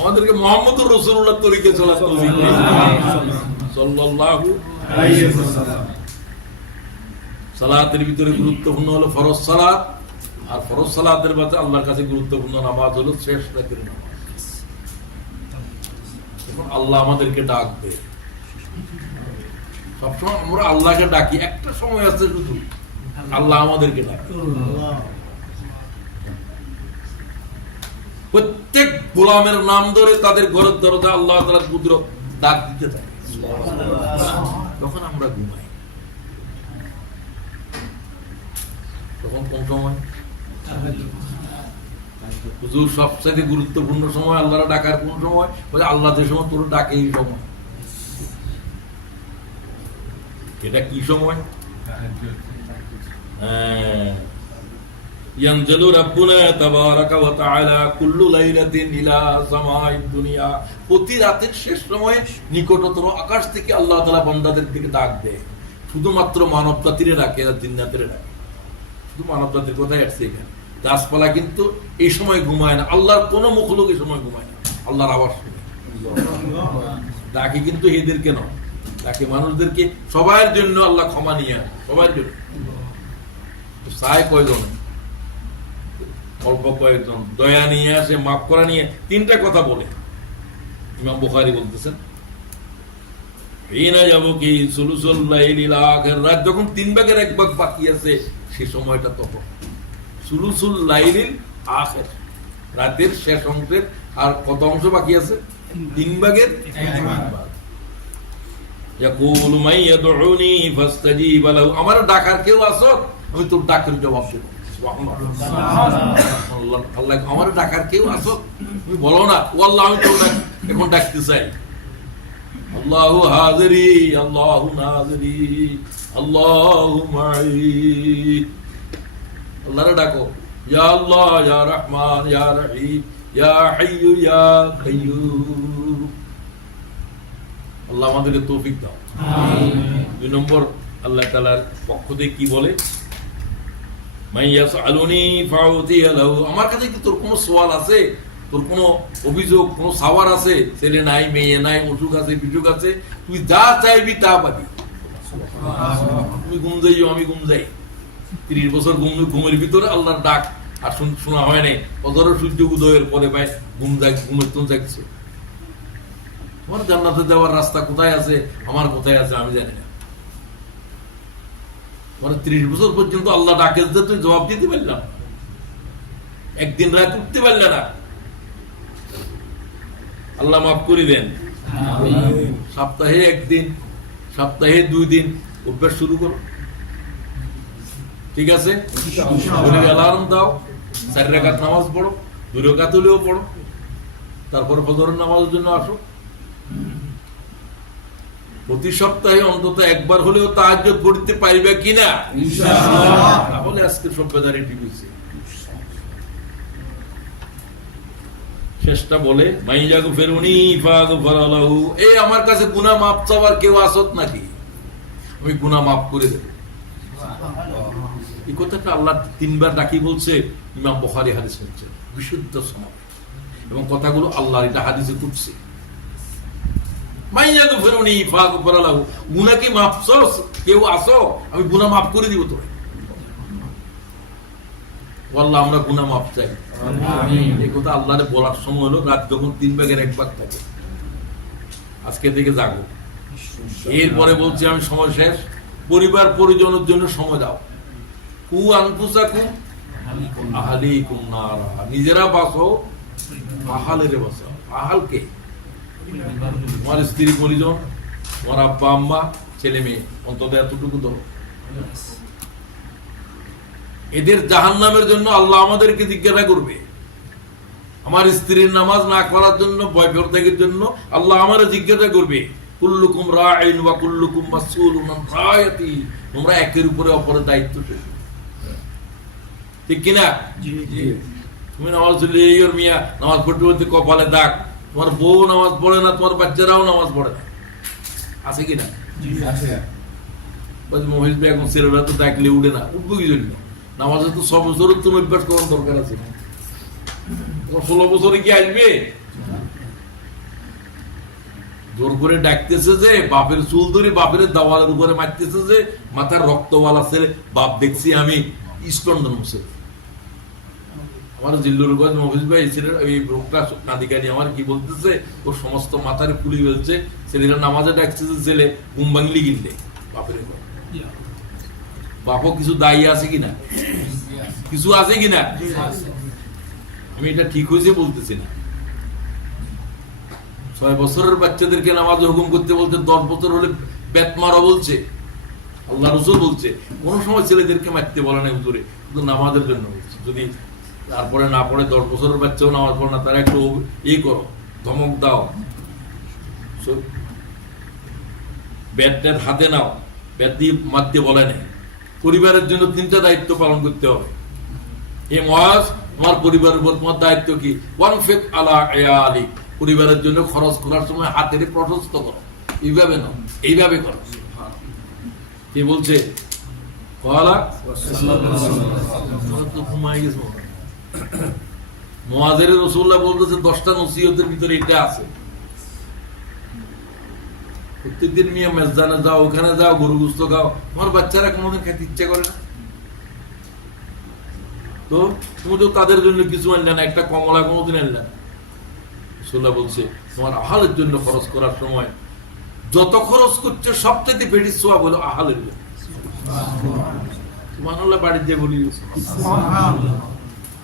আমাদেরকে মুহাম্মদুর রাসূলুল্লাহ তরিকে চলা সাল্লাল্লাহু আলাইহি ওয়াসাল্লাম। সালাতের ভিতরে গুরুত্বপূর্ণ হলো ফরজ সালাত, আর ফরজ সালাতের বাদে আল্লাহর কাছে গুরুত্বপূর্ণ নামাজ হলো শেষ রাতের নামাজ। এখন আল্লাহ আমাদেরকে ডাকবে, সবসময় আমরা আল্লাহকে ডাকি, একটা সময় আছে শুধু আল্লাহ আমাদেরকে ডাকে। প্রত্যেক গোলামের নাম ধরে তাদের ঘরের দরজা আল্লাহ তাআলা কুদরত ডাক দিতে থাকে, তখন আমরা ঘুমাই। তখন কোন সময়? হুজুর সবচেয়ে গুরুত্বপূর্ণ সময় আল্লাহর ডাকার কোন সময়? বলে আল্লাহ যে সময় তোর ডাকে এই সময়। এটা কি সময়? ইয়ানজিলু রাব্বুনা তাবারাকা ওয়া তাআলা কুল্লু লাইলাতিন ইলা সামাঈদ দুনিয়া, প্রতি রাতের শেষ সময়ে নিকটতর আকাশ থেকে আল্লাহ তাআলা বান্দাদের দিকে ডাক দেয়। শুধুমাত্র মানব জাতিরে ডাকে, আর জিন্নাতের ডাকে। শুধু মানব জাতির কথাই আসছে এখানে। গাছপালা কিন্তু এই সময় ঘুমায় না, আল্লাহর কোন মখলুক এই সময় ঘুমায় না, আল্লাহর আওয়াজ শুনে ডাকে। কিন্তু এদেরকে নয়, ডাকে মানুষদেরকে, সবার জন্য আল্লাহ ক্ষমা নিয়ে, সবার জন্য। চায় কয়জন? অল্প কয়েকজন। দয়া নিয়ে আসে, মাফ করা নিয়ে 3টা কথা বলে। ইমাম বুখারী বলতেছেন, যাব কি সুলুসুল লাইলিল আখির, রাত যখন 3 ভাগের 1 ভাগ বাকি আছে, সেই সময়টা তখন সুলুসুল লাইলিল আখির, রাতের শেষ অংশের আর কত অংশ বাকি আছে? 3 ভাগের 1 ভাগ। ইয়াকুলু মান ইয়াদউনি ফাস্তাজিব লাহু, আমার ডাকার কেউ আছো, আমি তোর ডাকের জবাব দেব। সুবহানাল্লাহ। আল্লাহ আমার ডাকার কেউ আছো, তুমি বলো না ও আল্লাহ আমি তোর এখন ডাকতে চাই। আল্লাহু হাজিরি আল্লাহু নাজিরি আল্লাহু মাই, আল্লাহরে ডাকো, ইয়া আল্লাহ ইয়া রহমান ইয়া রহিম ইয়া হাইয়্যু ইয়া কাইয়্যুম। আল্লাহ আমাদেরকে তৌফিক দাও, আমিন। 2 নম্বর, আল্লাহ তাআলার পক্ষ থেকে কি বলে? আমার কাছে কি তোর কোনো সওয়াল আছে, তোর কোনো অভিযোগ, কোনো সাওয়ার আছে? ছেলে নাই, মেয়ে নাই, অসুখ আছে, বিসুখ আছে, তুই যা চাইবি তা পাবি। তুমি ঘুম যাইও, আমি ঘুম যাই। 30 বছর ঘুমের ভিতরে আল্লাহর ডাক আর শোনা হয় নাই, অজর সূর্য উদয়ের পরে ভাই ঘুমের তো যাচ্ছে। তোমার জান্নাতে যাওয়ার রাস্তা কোথায় আছে, আমার কোথায় আছে আমি জানি না। 30 বছর পর্যন্ত আল্লাহ ডাকে তুই জবাব দিতে পারলাম, একদিন রাত উঠতে পারলে না। আল্লাহ মাফ করে দেন। সপ্তাহে একদিন, সপ্তাহে 2 দিন অভ্যাস শুরু করো, ঠিক আছে? অ্যালার্ম দাও, 4 রাকাত নামাজ পড়ো, 2 রাকাত হলেও পড়ো, তারপর ফজরের নামাজের জন্য আসো। প্রতি সপ্তাহে অন্তত একবার হলেও তাহাজ্জুদ পড়তে পারবে কিনা? ইনশাআল্লাহ। তাহলে আজকে সভ্যতার এটি বুঝছে। শেষটা বলে মাইয়াগু ফেরুনি ফাগফারা লাহু, এই আমার কাছে গুনাহ মাফ চাওয়ার কেউ আসত নাকি? আমি গুনাহ মাফ করে দেব। এই কথাটা আল্লাহ 3 বার ডাকি বলছে। ইমাম বুখারী হাদিস হচ্ছে বিশুদ্ধ সনদ, এবং কথাগুলো আল্লাহর, এটা হাদিসে কুদসি। মাইয়াগু ফেরুনি ফাগফারা লাহু, গুনাহ কি মাফ চাও কেউ আসো, আমি গুনাহ মাফ করে দিব তোরে। আল্লাহ আমরা গুনাহ মাফ চাই, আমিন। এই কথা আল্লাহরে বলার সময় হলো রাত যখন 3 ভাগের 1 ভাগ থাকে। আজকে থেকে জাগো। এরপরে বলছি আমি সময় শেষ। পরিবার পরিজনের জন্য সময় দাও। কু আনফুসাকুম আহলিকুম নারা, নিজেরা বাঁচো, আহালেরে বাঁচাও। আহালকে তোমার স্ত্রী পরিজন, তোমার আব্বা আম্মা, ছেলে মেয়ে, অন্তত এতটুকু ধরো। এদের জাহান্নামের জন্য আল্লাহ আমাদেরকে জিজ্ঞাসা করবে। আমার স্ত্রীর নামাজ না করার জন্য, বয়ফ্রেন্ডের জন্য আল্লাহ আমারে জিজ্ঞাসা করবে, কুল্লুকুম রাঈন ওয়া কুল্লুকুম মাসউলুন আন রায়াতি, তোমরা একের উপরে অপরের দায়িত্বশীল, ঠিক কিনা? তুমি নামাজ পড়লে এই মিয়া নামাজ পড়তে পড়তে কপালে দাগ, তোমার বউ নামাজ পড়ে না, তোমার বাচ্চারাও নামাজ পড়ে না, আছে কিনা? মহিষ এখন ছেলেরা তো ডাকলে উঠে না, উঠবো কি জন্য? নামাজে তো 6 বছরের তুমি অভ্যাস করার দরকার আছে। 16 বছরে কি আসবে? জোর করে ডাকতেছে যে, বাপের চুল ধরে বাপের দাওয়ালের উপরে মারতেছে যে, মাথার রক্তওয়ালা ছেলে, বাপ দেখছি আমি স্কন্দন মুছে। আমার জিল্লুর গঞ্জ মহিষ ভাই ছেলের এই রোগটা নাদিকানি আমার কি বলতেছে, ওর সমস্ত মাথার পুলি ফেলছে, ছেলেরা নামাজে ডাকতেছে, ছেলে ঘুম ভাঙলি কিনলে বাপের। বাপও কিছু দায়ী আছে কিনা? কিছু আছে কিনা? আমি এটা ঠিক হয়েছে বলতেছি না। 6 বছরের বাচ্চাদেরকে নামাজ হুকুম করতে বলতে, 10 বছর হলে বেত মারা বলছে, আল্লাহ রাসূল বলছে। কোন সময় ছেলেদেরকে মারতে বলে না হুজুরে, শুধু নামাজের জন্য বলছে। যদি তারপরে না পড়ে, 10 বছরের বাচ্চাও নামাজ পড়ে না, তারা একটু এই করো, ধমক দাও, ব্যাট ট্যাট হাতে নাও, ব্যাট দিয়ে মারতে বলে না। পরিবারের জন্য 3টা দায়িত্ব পালন করতে হবে। এই মহাজ তোমার পরিবারের উপর তোমার দায়িত্ব কি? ওয়ানফিক আলা ইয়ালিক, পরিবারের জন্য খরচ করার সময় হাতের প্রশস্ত করো, এইভাবে নাও, এইভাবে করো। কি বলছে? মুআযের রাসূলুল্লাহ বলতেছে 10টা নসিহতের ভিতরে এটা আছে। প্রত্যেকদিন মিয়া মেজদানে যাও, ওখানে যাও, গরু গোশত খাও, তোমার বাচ্চারা কোনোদিন খেতে ইচ্ছা করে না। তো তুমি তো তাদের জন্য কিছু আনলে না, একটা কমলা কোনোদিন আনলে না। রাসূলুল্লাহ বলছে তোমার আহালের জন্য খরচ করার সময় যত খরচ করছে সবচেয়ে বেশি সওয়াব হলো আহালের জন্য। সুবহানাল্লাহ, বাড়িতে বলি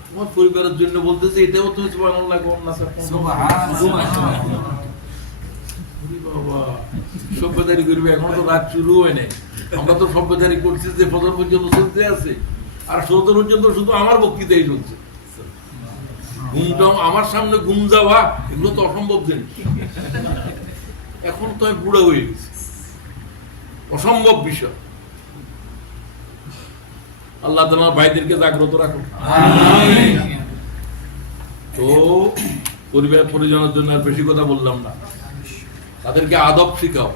তোমার পরিবারের জন্য বলতেছে, এটাও তুমি সুবহানাল্লাহ কোন না স্যার? সুবহানাল্লাহ। বাবা সভ্যতারি করবে, এখন তো রাত শুরু হয় নাই। আমরা তো সভ্যতারি করছি যে ফজর পর্যন্ত চলতে আছে, আর 17 পর্যন্ত শুধু আমার বক্তৃতাই চলছে। ঘুমটাও আমার সামনে ঘুম যাওয়া, এগুলো তো অসম্ভব জিনিস। এখন তো আমি বুড়া হয়ে গেছি, অসম্ভব বিষয়। আল্লাহ তোমার ভাইদেরকে জাগ্রত রাখো। তো পরিবার পরিজনের জন্য আর বেশি কথা বললাম না, তাদেরকে আদব শিখাও।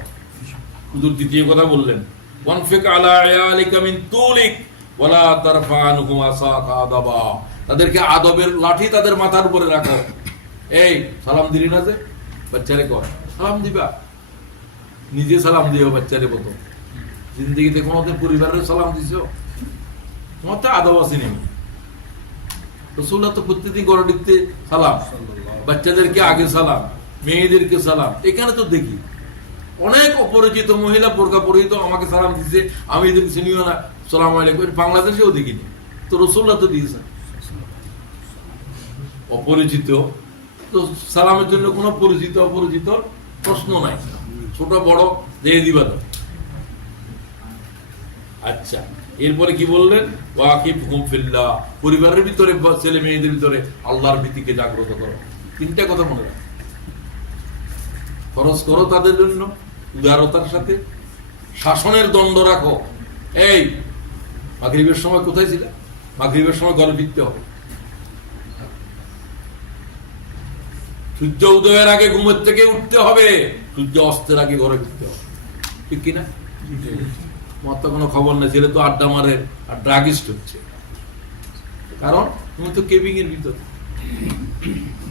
হুজুর দ্বিতীয় কথা বললেন, ওয়ানফিক আলা ইয়ালিকা মিন তুলিক ওয়ালা তারফা আনহুম আসাকা আদাবা, তাদেরকে আদবের লাঠি তাদের মাথার উপরে রাখো। এই সালাম দিলি না যে, বাচ্চারে কয় সালাম দিবা, নিজে সালাম দিও বাচ্চারে। বলতো জিন্দগিতে কোনোদিন পরিবারের সালাম দিছো? তোমার তো আদব আছে নেই। রাসূলুল্লাহ তো প্রত্যেকদিন ঘরে ঢুকতে সালাম, বাচ্চাদেরকে আগে সালাম, মেয়েদেরকে সালাম। এখানে তো দেখি অনেক অপরিচিত মহিলা বোরকা পরিহিত আমাকে সালাম দিচ্ছে, আমি এদের চিনিও না, সালাম আলাইকুম। বাংলাদেশেও দেখিনি, তো রাসূলুল্লাহ তো দিয়েছেন। অপরিচিত তো সালামের জন্য কোনো পরিচিত অপরিচিত প্রশ্ন নাই, ছোট বড় দিয়ে দিবা তো। আচ্ছা, এরপরে কি বললেন? ওয়াকিফহুম ফিল্লাহ, পরিবারের ভিতরে ছেলে মেয়েদের ভিতরে আল্লাহর ভীতিকে জাগ্রত করো। তিনটা কথা মনে রাখো। খরচ করো তাদের জন্য উদারতার সাথে, শাসনের দণ্ড রাখো। এই মাগরিবের সময় কোথায় ছিল? মাগরিবের সময় ঘরে ফিরতে হবে। সূর্য উদয়ের আগে ঘুমের থেকে উঠতে হবে, সূর্য অস্তের আগে ঘরে ফিরতে হবে, ঠিক কিনা? তোমার তো কোনো খবর নেই, ছেলে তো আড্ডা মারে আর ড্রাগিস্ট হচ্ছে, কারণ তুমি তো কেবিং এর ভিতরে,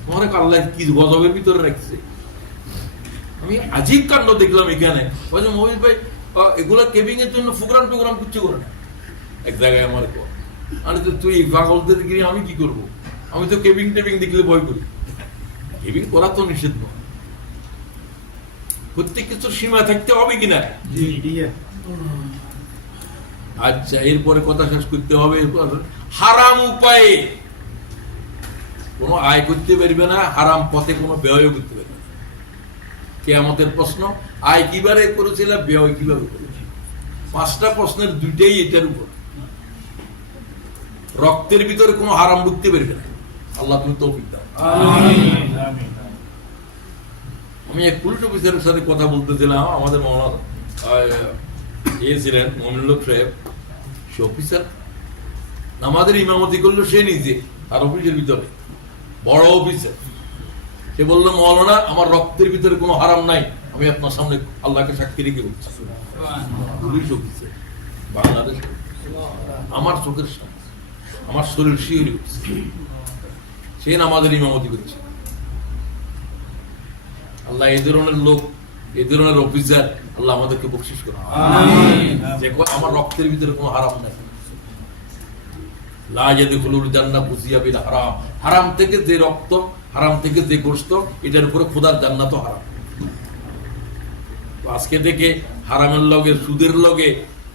তোমার আল্লাহ কি গজবের ভিতরে রাখছে। আমি আজীব কাণ্ড দেখলাম এখানে, মহিষ ভাই এগুলা কেবিং এর জন্য প্রোগ্রাম টোগ্রাম কিচ্ছু করে না। এক জায়গায় আমার আরে তো তুই পাগলদের গিয়ে আমি কি করব? আমি তো কেবিং টেবিং দেখলে ভয় করি। কেবিং করা তো নিষেধ নয়, প্রত্যেক কিছু সীমা থাকতে হবে কিনা। আচ্ছা, এরপরে কথা শেষ করতে হবে। হারাম উপায়ে কোনো আয় করতে পারবে না, হারাম পথে কোনো ব্যয় করতে পারবে না। কিয়ামতের প্রশ্ন, আয় কিভাবে করেছিল, ব্যয় কিভাবে করেছিল। 5টা প্রশ্নের 2টাই এটার উপর। রক্তের ভিতরে কোনো হারাম ঢুকতে পারবে না। আল্লাহ তুমি তৌফিক দাও। আমি এক পুলিশ অফিসারের সাথে কথা বলতেছিলাম, আমাদের মৌলানা ছিলেন মমিনুল সাহেব, সে অফিসার, আমাদের ইমামতি করলো সে নিজে, তার অফিসের ভিতরে বড় অফিসার। সে বললো, মৌলানা আমার রক্তের ভিতরে কোনো হারাম নাই, আমি আপনার সামনে আল্লাহকে সাক্ষী রেখে বলছি। পুলিশ অফিসার বাংলাদেশ, আমার চোখের সামনে, আমার শরীর শিহরি উঠছে। সে আমাদের ইমামতি করেছে। আল্লাহ এই ধরনের লোক, এই ধরনের অফিসার আল্লাহ আমাদেরকে বকশিশ করে। যে আমার রক্তের ভিতরে কোনো হারাম নাই। লা ইয়াদখুলুল জান্নাহ বুজিয়া বিল হারাম, হারাম থেকে যে রক্ত, হারাম থেকে যে গোশত, এটার উপরে খোদার জান্নাতও হারাম। তো আজকে থেকে হারামের লগে, সুদের লগে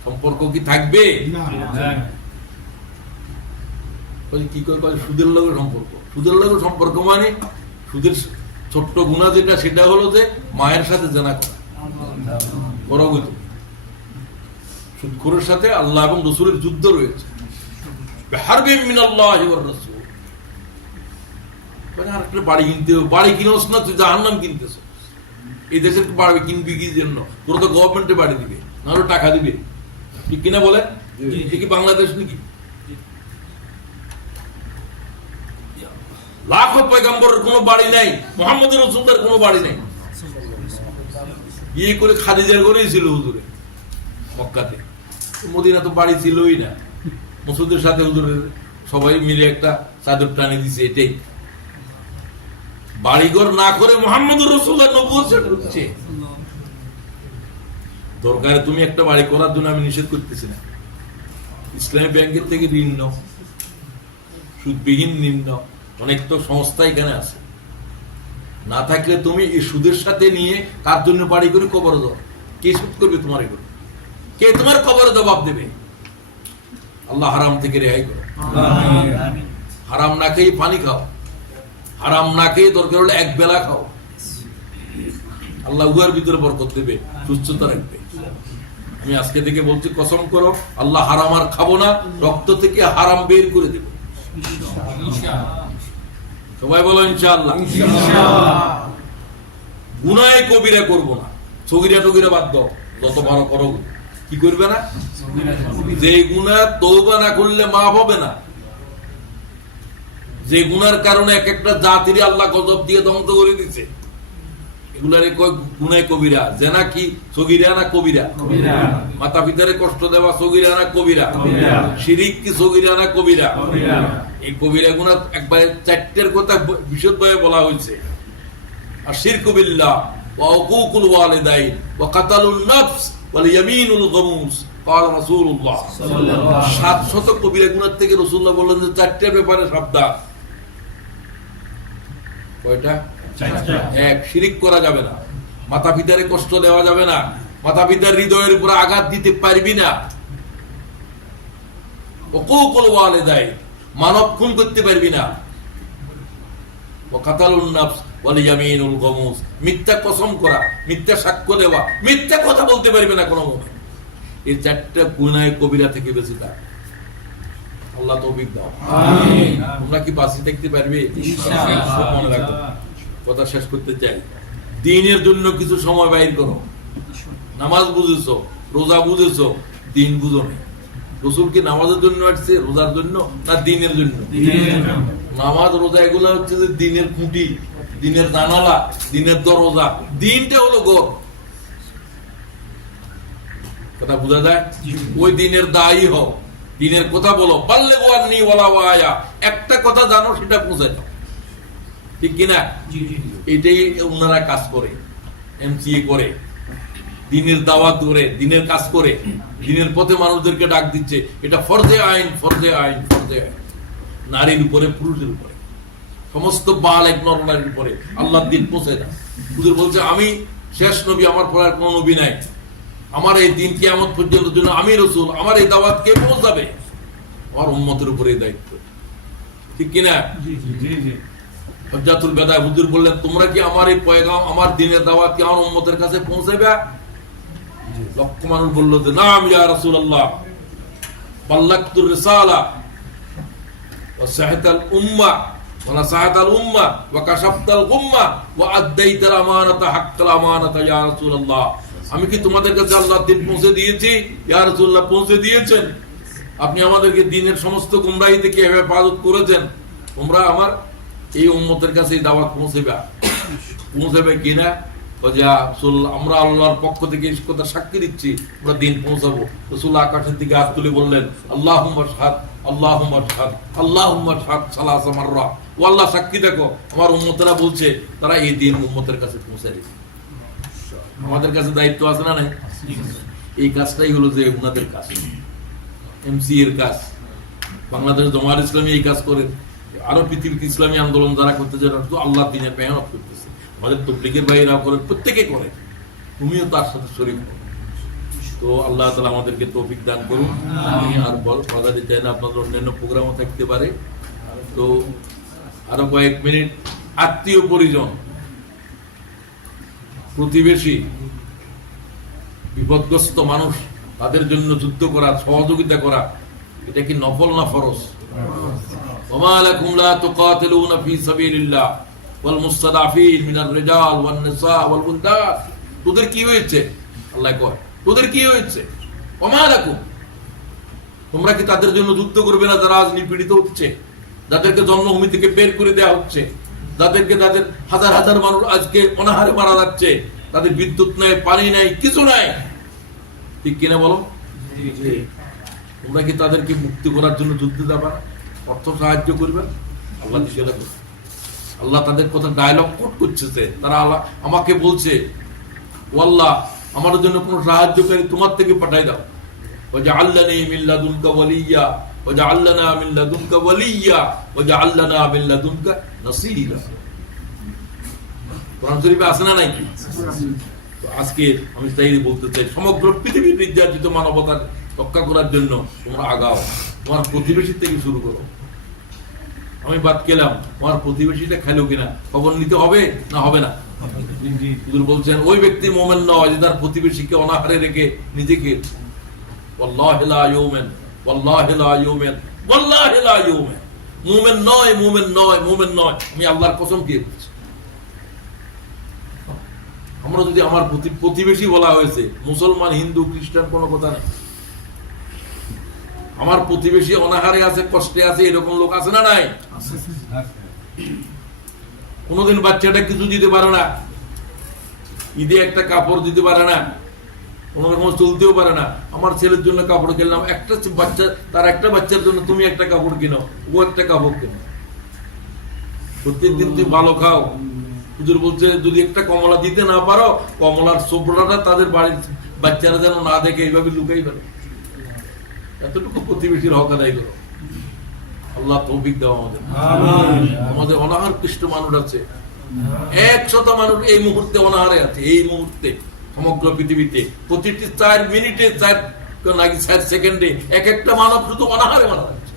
সম্পর্ক কি থাকবে? কি করে সুদের লগে সম্পর্ক? সুদের লগে সম্পর্ক মানে সুদের ছোট্ট গুনাহ যেটা, সেটা হলো যে মায়ের সাথে জেনা করা। পরগত সুদখোরের সাথে আল্লাহ এবং রাসূলের যুদ্ধ রয়েছে। বিহারবিন মিনাল্লাহি ওয়ার রাসূল। মানে আরেকটা বাড়ি কিনতে হবে, বাড়ি কিনোস না তুই জাহান্নাম কিনতেছ। এই দেশের বাড়ি কিনবি কি জন্য? তোর তো গভর্নমেন্টে বাড়ি দিবে, নাহলে টাকা দিবে, ঠিক কিনা বলে? কি বাংলাদেশ নাকি? লাখো পয়গম্বরের কোনো বাড়ি নাই, মুহাম্মদ রাসূলের কোনো বাড়ি নাই। বিয়ে করে খাদিজার ঘরেই ছিল হুজুরে মক্কাতে। মদিনা তো বাড়ি ছিলই না। মসুদের সাথে হুজুরের সবাই মিলে একটা চাদর টানে দিছে, এটাই। বাড়িঘর না করে মুহাম্মদ রাসূলের নবুয়ত হচ্ছে। দরকারে তুমি একটা বাড়ি করার জন্য আমি নিষেধ করতেছি না। ইসলামী ব্যাংকের থেকে ঋণ নাও, সুদবিহীন ঋণ নাও, অনেক তো সংস্থা এখানে আছে। না থাকলে তুমি এই সুদের সাথে নিয়ে কার জন্য বাড়ি করে কবরে দাও? কে সুদ করবে তোমার? এগুলো কে তোমার কবরে জবাব দেবে? আল্লাহ হারাম থেকে রেহাই করো। হারাম না খেয়ে পানি খাও, হারাম না খেয়ে দরকার হলে এক বেলা খাও। আল্লাহ উহার ভিতরে বরকত দেবে, সুস্থতা রাখবে। আমি আজকে থেকে বলছি, কসম করো আল্লাহ হারাম আর খাবো না, রক্ত থেকে হারাম বের করে দেব। সবাই বলো ইনশাআল্লাহ। গুনাহে কবিরা করবো না, সগীরা টগীরা বাদ দাও, যত বড় করো। কি করবে না? যে গুনাহ তওবা না করলে মাফ হবে না, যে গুনার কারণে এক একটা জাতির আল্লাহ গজব দিয়ে ধ্বংস করে দিচ্ছে, এগুলারে কয় গুনাহে কবিরা। জেনা কি সগীরা না কবিরা? মাতা পিতারে কষ্ট দেওয়া সগীরা না কবিরা? শিরিক কি সগীরা না কবিরা? এই কবিরা গুনাহ একবারে 4টের কথা বিশদভাবে বলা হয়েছে। আর শিরকু বিল্লাহ ওয়া উকুকুল ওয়ালিদাইন ওয়া কাতালুন নাফস ওয়াল ইয়ামিনুল গামুস قال রাসূলুল্লাহ সাল্লাল্লাহু আলাইহি ওয়াসাল্লাম। 700 কবিরা গুনাহ থেকে রাসূলুল্লাহ বললেন যে 4টে ব্যাপারে সাবধান। কয়টা? 4টা। এক, শিরিক করা যাবে না, মাতা পিতারে কষ্ট দেওয়া যাবে না, মাতা পিতার হৃদয়ের উপর আঘাত দিতে পারবি না। উকুকুল ওয়ালিদাইন, মানব খুন করতে পারবি না। ওয়া কাতালুন নাফস ওয়াল ইয়ামিনুল গমুস, মিথ্যা কসম করা, মিথ্যা সাক্ষ্য দেওয়া, মিথ্যা কথা বলতে পারবে না কোনো মুমিন। এই চারটা গুনাহে কবিরা থেকে বেঁচে থাক। আল্লাহ তৌফিক দাও, আমিন। তোমরা কি বাঁচি থাকতে পারবে? ইনশাআল্লাহ। মনে রাখো, কথা শেষ করতে চাই, দ্বীনের জন্য কিছু সময় বাইর করো। নামাজ বুঝেছো, রোজা বুঝেছো, দ্বীন বুঝো না। রাসূল কি নামাজের জন্য আসছে, রোজার জন্য, না দ্বীনের জন্য? নামাজ রোজা এগুলো হচ্ছে যে দ্বীনের খুঁটি, দ্বীনের জানালা, দ্বীনের দরজা। দ্বীনটা হলো ঘর। কথা বোঝা যায়? ওই দ্বীনের দায়ী হও, দ্বীনের কথা বলো। পারলে ওয়ান্নি ওয়ালা ওয়ায়া, একটা কথা জানো সেটা পৌঁছে দাও, ঠিক কিনা? এটাই ওনারা কাজ করে, এমসিএ করে, দ্বীনের দাওয়াত করে, দ্বীনের কাজ করে, দ্বীনের পথে মানুষদেরকে ডাক দিচ্ছে। এটা ফরজে আইন, ফরজে আইন, ফরজে আইন। নারীর উপরে, পুরুষের উপরে, সমস্ত বাল এক নরনারীর উপরে আল্লাহর দ্বীন পৌঁছে দেয়। হুজুর বলছে আমি শেষ নবী, আমার পর আর কোনো নবী নাই, আমার এই দিন কিয়ামত পর্যন্ত জন্য আমি রাসূল, আমার এই দাওয়াত কে পৌঁছাবে? আমার উম্মতের উপরে দায়িত্ব, ঠিক কিনা? হজ্জাতুল বেদায় হুজুর বললেন, তোমরা কি আমার এই পয়গাম, আমার দ্বীনের দাওয়াত কি আমার উম্মতের কাছে পৌঁছাবে? লক্ষ মানুষ বলল যে নাম ইয়া রাসূলুল্লাহ, বাল্লাগতুর রিসালা ওয়া সাহাতাল উম্মাহ ওয়া নাসাহাতাল উম্মাহ ওয়া কাশাফতাল গুম্মাহ ওয়া আদাইতাল আমানাতা হাক্কাল আমানাতা ইয়া রাসূলুল্লাহ। আমি কি তোমাদের কাছে আল্লাহর দ্বীন পৌঁছে দিয়েছি? ইয়া রাসূলুল্লাহ, পৌঁছে দিয়েছেন। আপনি আমাদেরকে দ্বীনের সমস্ত গুমরাহি থেকে হেফাজত করেছেন। তোমরা আমার এই উম্মতের কাছে এই দাওয়াত পৌঁছাবে কিনা? আমরা আল্লাহর পক্ষ থেকে এই কথা সাক্ষী দিচ্ছি, আমরা দ্বীন পৌঁছাবো। রাসূল আকাশের দিকে হাত তুলে বললেন, আল্লাহুম্মা শাহাদ, আল্লাহুম্মা শাহাদ, আল্লাহুম্মা শাহাদ সালাসা মাররা। ও আল্লাহ, সাক্ষী দেখো আমার উম্মতেরা বলছে তারা এই দ্বীন উম্মতের কাছে পৌঁছে দিয়েছে। আমাদের কাছে দায়িত্ব আছে না নাই? এই কাজটাই হলো যে উনাদের কাজ, এমসি এর কাজ। বাংলাদেশ জামায়াত ইসলামী এই কাজ করে, আরো পৃথিবীতে ইসলামী আন্দোলন যারা করতে যারা আল্লাহ দ্বীনের মেহনত করতেছে, আমাদের তবলিগের ভাইরা করে, প্রত্যেকে করে, তুমিও তার সাথে শরীক হও। তো আল্লাহ তাআলা আমাদেরকে তৌফিক দান করুন। আমি আর কথা দিতে চাই না, আপনাদের অন্যান্য প্রোগ্রামও থাকতে পারে। তো আরো কয়েক মিনিট, আত্মীয় পরিজন, প্রতিবেশী, বিপদগ্রস্ত মানুষ, তাদের জন্য যুদ্ধ করা, সহযোগিতা করা, এটা কি নফল না ফরজ? ওমা লাকুম লা তুকাতিলুনা ফি সাবিলিল্লাহ ওয়াল মুস্তাদাফিন মিনার রিজাল ওয়ান নিসা ওয়াল বুলদান। তোদের কি হয়েছে? আল্লাহ কয়, তোদের কি হয়েছে? ওমা লাকুম, তোমরা কি তাদের জন্য যুদ্ধ করবে না যারা আজ নিপীড়িত হচ্ছে, যাদেরকে জন্মভূমি থেকে বের করে দেওয়া হচ্ছে, যাদেরকে তাদের হাজার হাজার মানুষ আজকে অনাহারে মারা যাচ্ছে, তাদের বিদ্যুৎ নাই, পানি নাই, কিছু নাই, ঠিক কিনা বলো? তোমরা কি তাদেরকে মুক্তি করার জন্য যুদ্ধ যাবা, অর্থ সাহায্য করবে? আল্লাহ সেটা করবে। আল্লাহ তাদের কথা ডায়লগ কোট করছে, তারা আমাকে বলছে, ও আল্লাহ, আমার জন্য কোন সাহায্যকারী তোমার থেকে পাঠাই দাও। ওয়াজআলনি মিন লাদুনকা ওয়ালিয়্যা ওয়াজআলনা মিন লাদুনকা ওয়ালিয়্যা ওয়াজআলনা মিন লাদুনকা নাসীরা। কোরআন শরীফে আছে না নাই? আজকে আমি তাই বলতে চাই, সমগ্র পৃথিবীর নির্যাতিত মানবতার রক্ষা করার জন্য তোমরা আগাও। তোমার প্রতিবেশী থেকে শুরু করো। আমি বাদ গেলাম, তোমার প্রতিবেশীটা খেলো কিনা খবর নিতে হবে না হবে না? হুজুর বলছেন, ওই ব্যক্তি মুমিন নয় যে তার প্রতিবেশীকে অনাহারে রেখে নিজেকে, ওয়াল্লাহি লা ইউমিন, ওয়াল্লাহি লা ইউমিন, ওয়াল্লাহি লা ইউমিন, মুমিন নয়, মুমিন নয়, মুমিন নয়, আমি আল্লাহর কসম দিয়ে বলছি। আমরা যদি আমার প্রতিবেশী বলা হয়েছে, মুসলমান, হিন্দু, খ্রিস্টান, কোনো কথা নেই। আমার প্রতিবেশী অনাহারে আছে, কষ্টে আছে, এরকম লোক আছে না নাই? কোনদিন বাচ্চাটা কিছু দিতে পারে না, ঈদে একটা কাপড় দিতে পারে না, কোন রকম চলতেও পারে না। আমার ছেলের জন্য কাপড় কিনলাম, একটা বাচ্চা, তার একটা বাচ্চার জন্য তুমি একটা কাপড় কিনো, ও একটা কাপড় কিনো। প্রত্যেকদিন তুমি ভালো খাও। হুজুর বলছে, যদি একটা কমলা দিতে না পারো, কমলার সোবরাটা তাদের বাড়ির বাচ্চারা যেন না দেখে, এইভাবে লুকাই পারে। এতটুকু প্রতিবেশীর হক আদায় করো। আল্লাহ তৌফিক দাও আমাদের। আমাদের অনাহার পৃষ্ঠ মানুষ আছে, 100 মানুষ এই মুহূর্তে অনাহারে আছে। এই মুহূর্তে সমগ্র পৃথিবীতে প্রতিটি 4 মিনিটে 4 সেকেন্ডে এক একটা মানব শুধু অনাহারে মারা যাচ্ছে।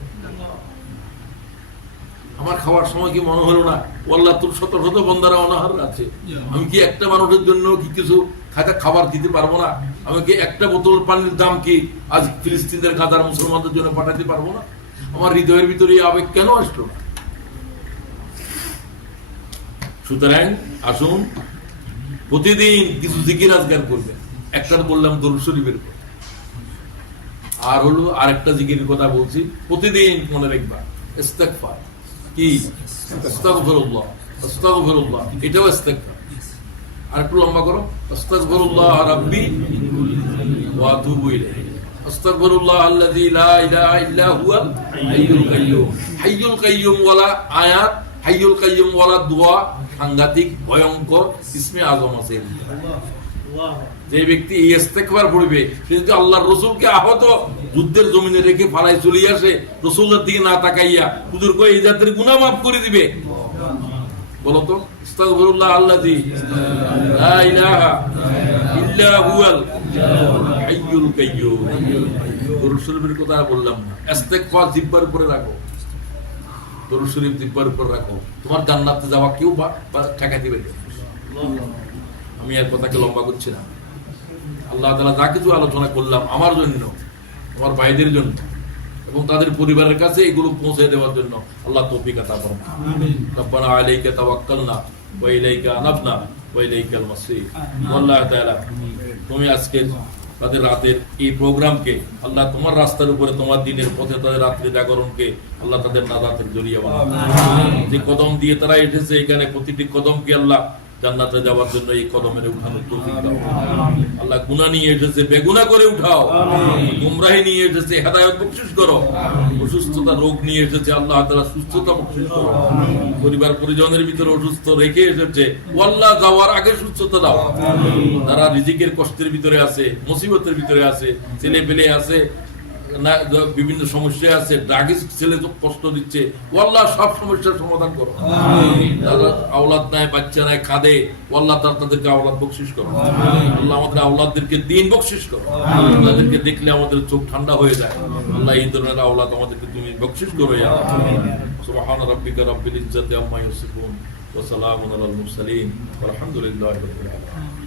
আমার খাওয়ার সময় কি মনে হলো না আল্লাহ তোর শত শত বন্দারা অনাহার আছে, আমি কি একটা মানুষের জন্য কি কিছু খাবার দিতে পারবো না? আমি কি একটা বোতল পানির দাম কি আজ ফিলিস্তিনদের গাজার মুসলমানদের জন্য পাঠাতে পারবো না? আমার হৃদয়ের ভিতরে এই আবেগ কেন আসলো না? সুতরাং আসুন প্রতিদিন কিছু জিকির আজকার করবেন। একটা বললাম দরুদ শরীফের কথা, আর হলো আরেকটা জিকিরের কথা বলছি, প্রতিদিন মনে রাখবা ইস্তেগফার। কি? আস্তাগফিরুল্লাহ, আস্তাগফিরুল্লাহ, এটাও ইস্তেগফার। আর একটু লম্বা করো, আস্তাগফিরুল্লাহ রাব্বি ওয়া আতুবু ইলাইহি, আস্তাগফিরুল্লাহ আল্লাযী লা ইলাহা ইল্লা হুয়াল হাইয়ুল কাইয়্যুম। হাইয়ুল কাইয়্যুম ওয়ালা আয়াত, হাইয়ুল কাইয়্যুম ওয়ালা দোয়া সাংঘাতিক ভয়ঙ্কর ইসমে আযম আছে। যে ব্যক্তি এই ইস্তেগফার পড়বে সে যদি আল্লাহর রাসূলকে আহত যুদ্ধের জমিনে রেখে পালায় চলে আসে, রাসূলের দিকে না তাকাইয়া হুজুর কই এই জাতের গুনাহ মাফ করে দিবে। বলো তো, আস্তাগফিরুল্লাহ আল্লাযী লা ইলাহা ইল্লা হুয়াল হাইয়ুল কাইয়্যুম। দরুদ শরীফের কথা বললাম না, ইস্তেগফার জিহ্বার উপরে রাখো, দরুদ শরীফ জিহ্বার উপরে রাখো, তোমার জান্নাতে যাওয়া কেউ ঠেকা দিবে না। আমি আর কথাকে লম্বা করছি না। আল্লাহ তাআলা যা কিছু আলোচনা করলাম আমার জন্য, আমার ভাইদের জন্য এবং তাদের পরিবারের কাছে এগুলো পৌঁছে দেওয়ার জন্য আল্লাহ তৌফিক আতা করুন। আমিন। রব্বানা আলাইকা তাওয়াক্কালনা ওয়া ইলাইকা আনাবনা ওয়া ইলাইকাল মাসির। আল্লাহ তাআলা তুমি আজকে তাদের রাতের এই প্রোগ্রামকে আল্লাহ তোমার রাস্তার উপরে, তোমার দিনের পথে তাদের রাত্রি জাগরণকে আল্লাহ তাদের নাজাতের জরিয়া বানাও। যে কদম দিয়ে তারা এসেছে এখানে, প্রতিটি কদমকে আল্লাহ জান্নাতে যাওয়ার জন্য এই কদমের উঠানোর তৌফিক দাও। আল্লাহ গুনাহ নিয়ে এসেছে বেগুনাহ করে উঠাও, গুমরাহি নিয়ে এসেছে হেদায়েত বখশিশ করো, অসুস্থতা রোগ নিয়ে এসেছে আল্লাহ তাআলা সুস্থতা বখশিশ করো, পরিবার পরিজনের ভিতরে অসুস্থ রেখে এসেছে ও আল্লাহ যাওয়ার আগে সুস্থতা দাও। তারা রিজিকের কষ্টের ভিতরে আছে, মুসিবতের ভিতরে আছে, ছেলে পেলে আছে না, বিভিন্ন সমস্যা আছে, ড্রাগিস ছেলে কষ্ট দিচ্ছে, ও আল্লাহ সব সমস্যার সমাধান করো। আওলাদ নাই, বাচ্চা নাই, কাঁদে, ও আল্লাহ তাদেরকে আওলাদ বকশিশ করো। আল্লাহ আমাদের আওলাদদেরকে দিন বকশিশ করো, তাদেরকে দেখলে আমাদের চোখ ঠান্ডা হয়ে যায়। আল্লাহ এই ধরনের আওলাদ আমাদেরকে তুমি বকশিশ করো। ইয়া সুবহানা রাব্বিকা রাব্বিল ইজ্জাতি আম্মা ইয়াসিফুন ওয়া সালামুন আলাল মুরসালিন ওয়া আলহামদুলিল্লাহি রাব্বিল আলামিন।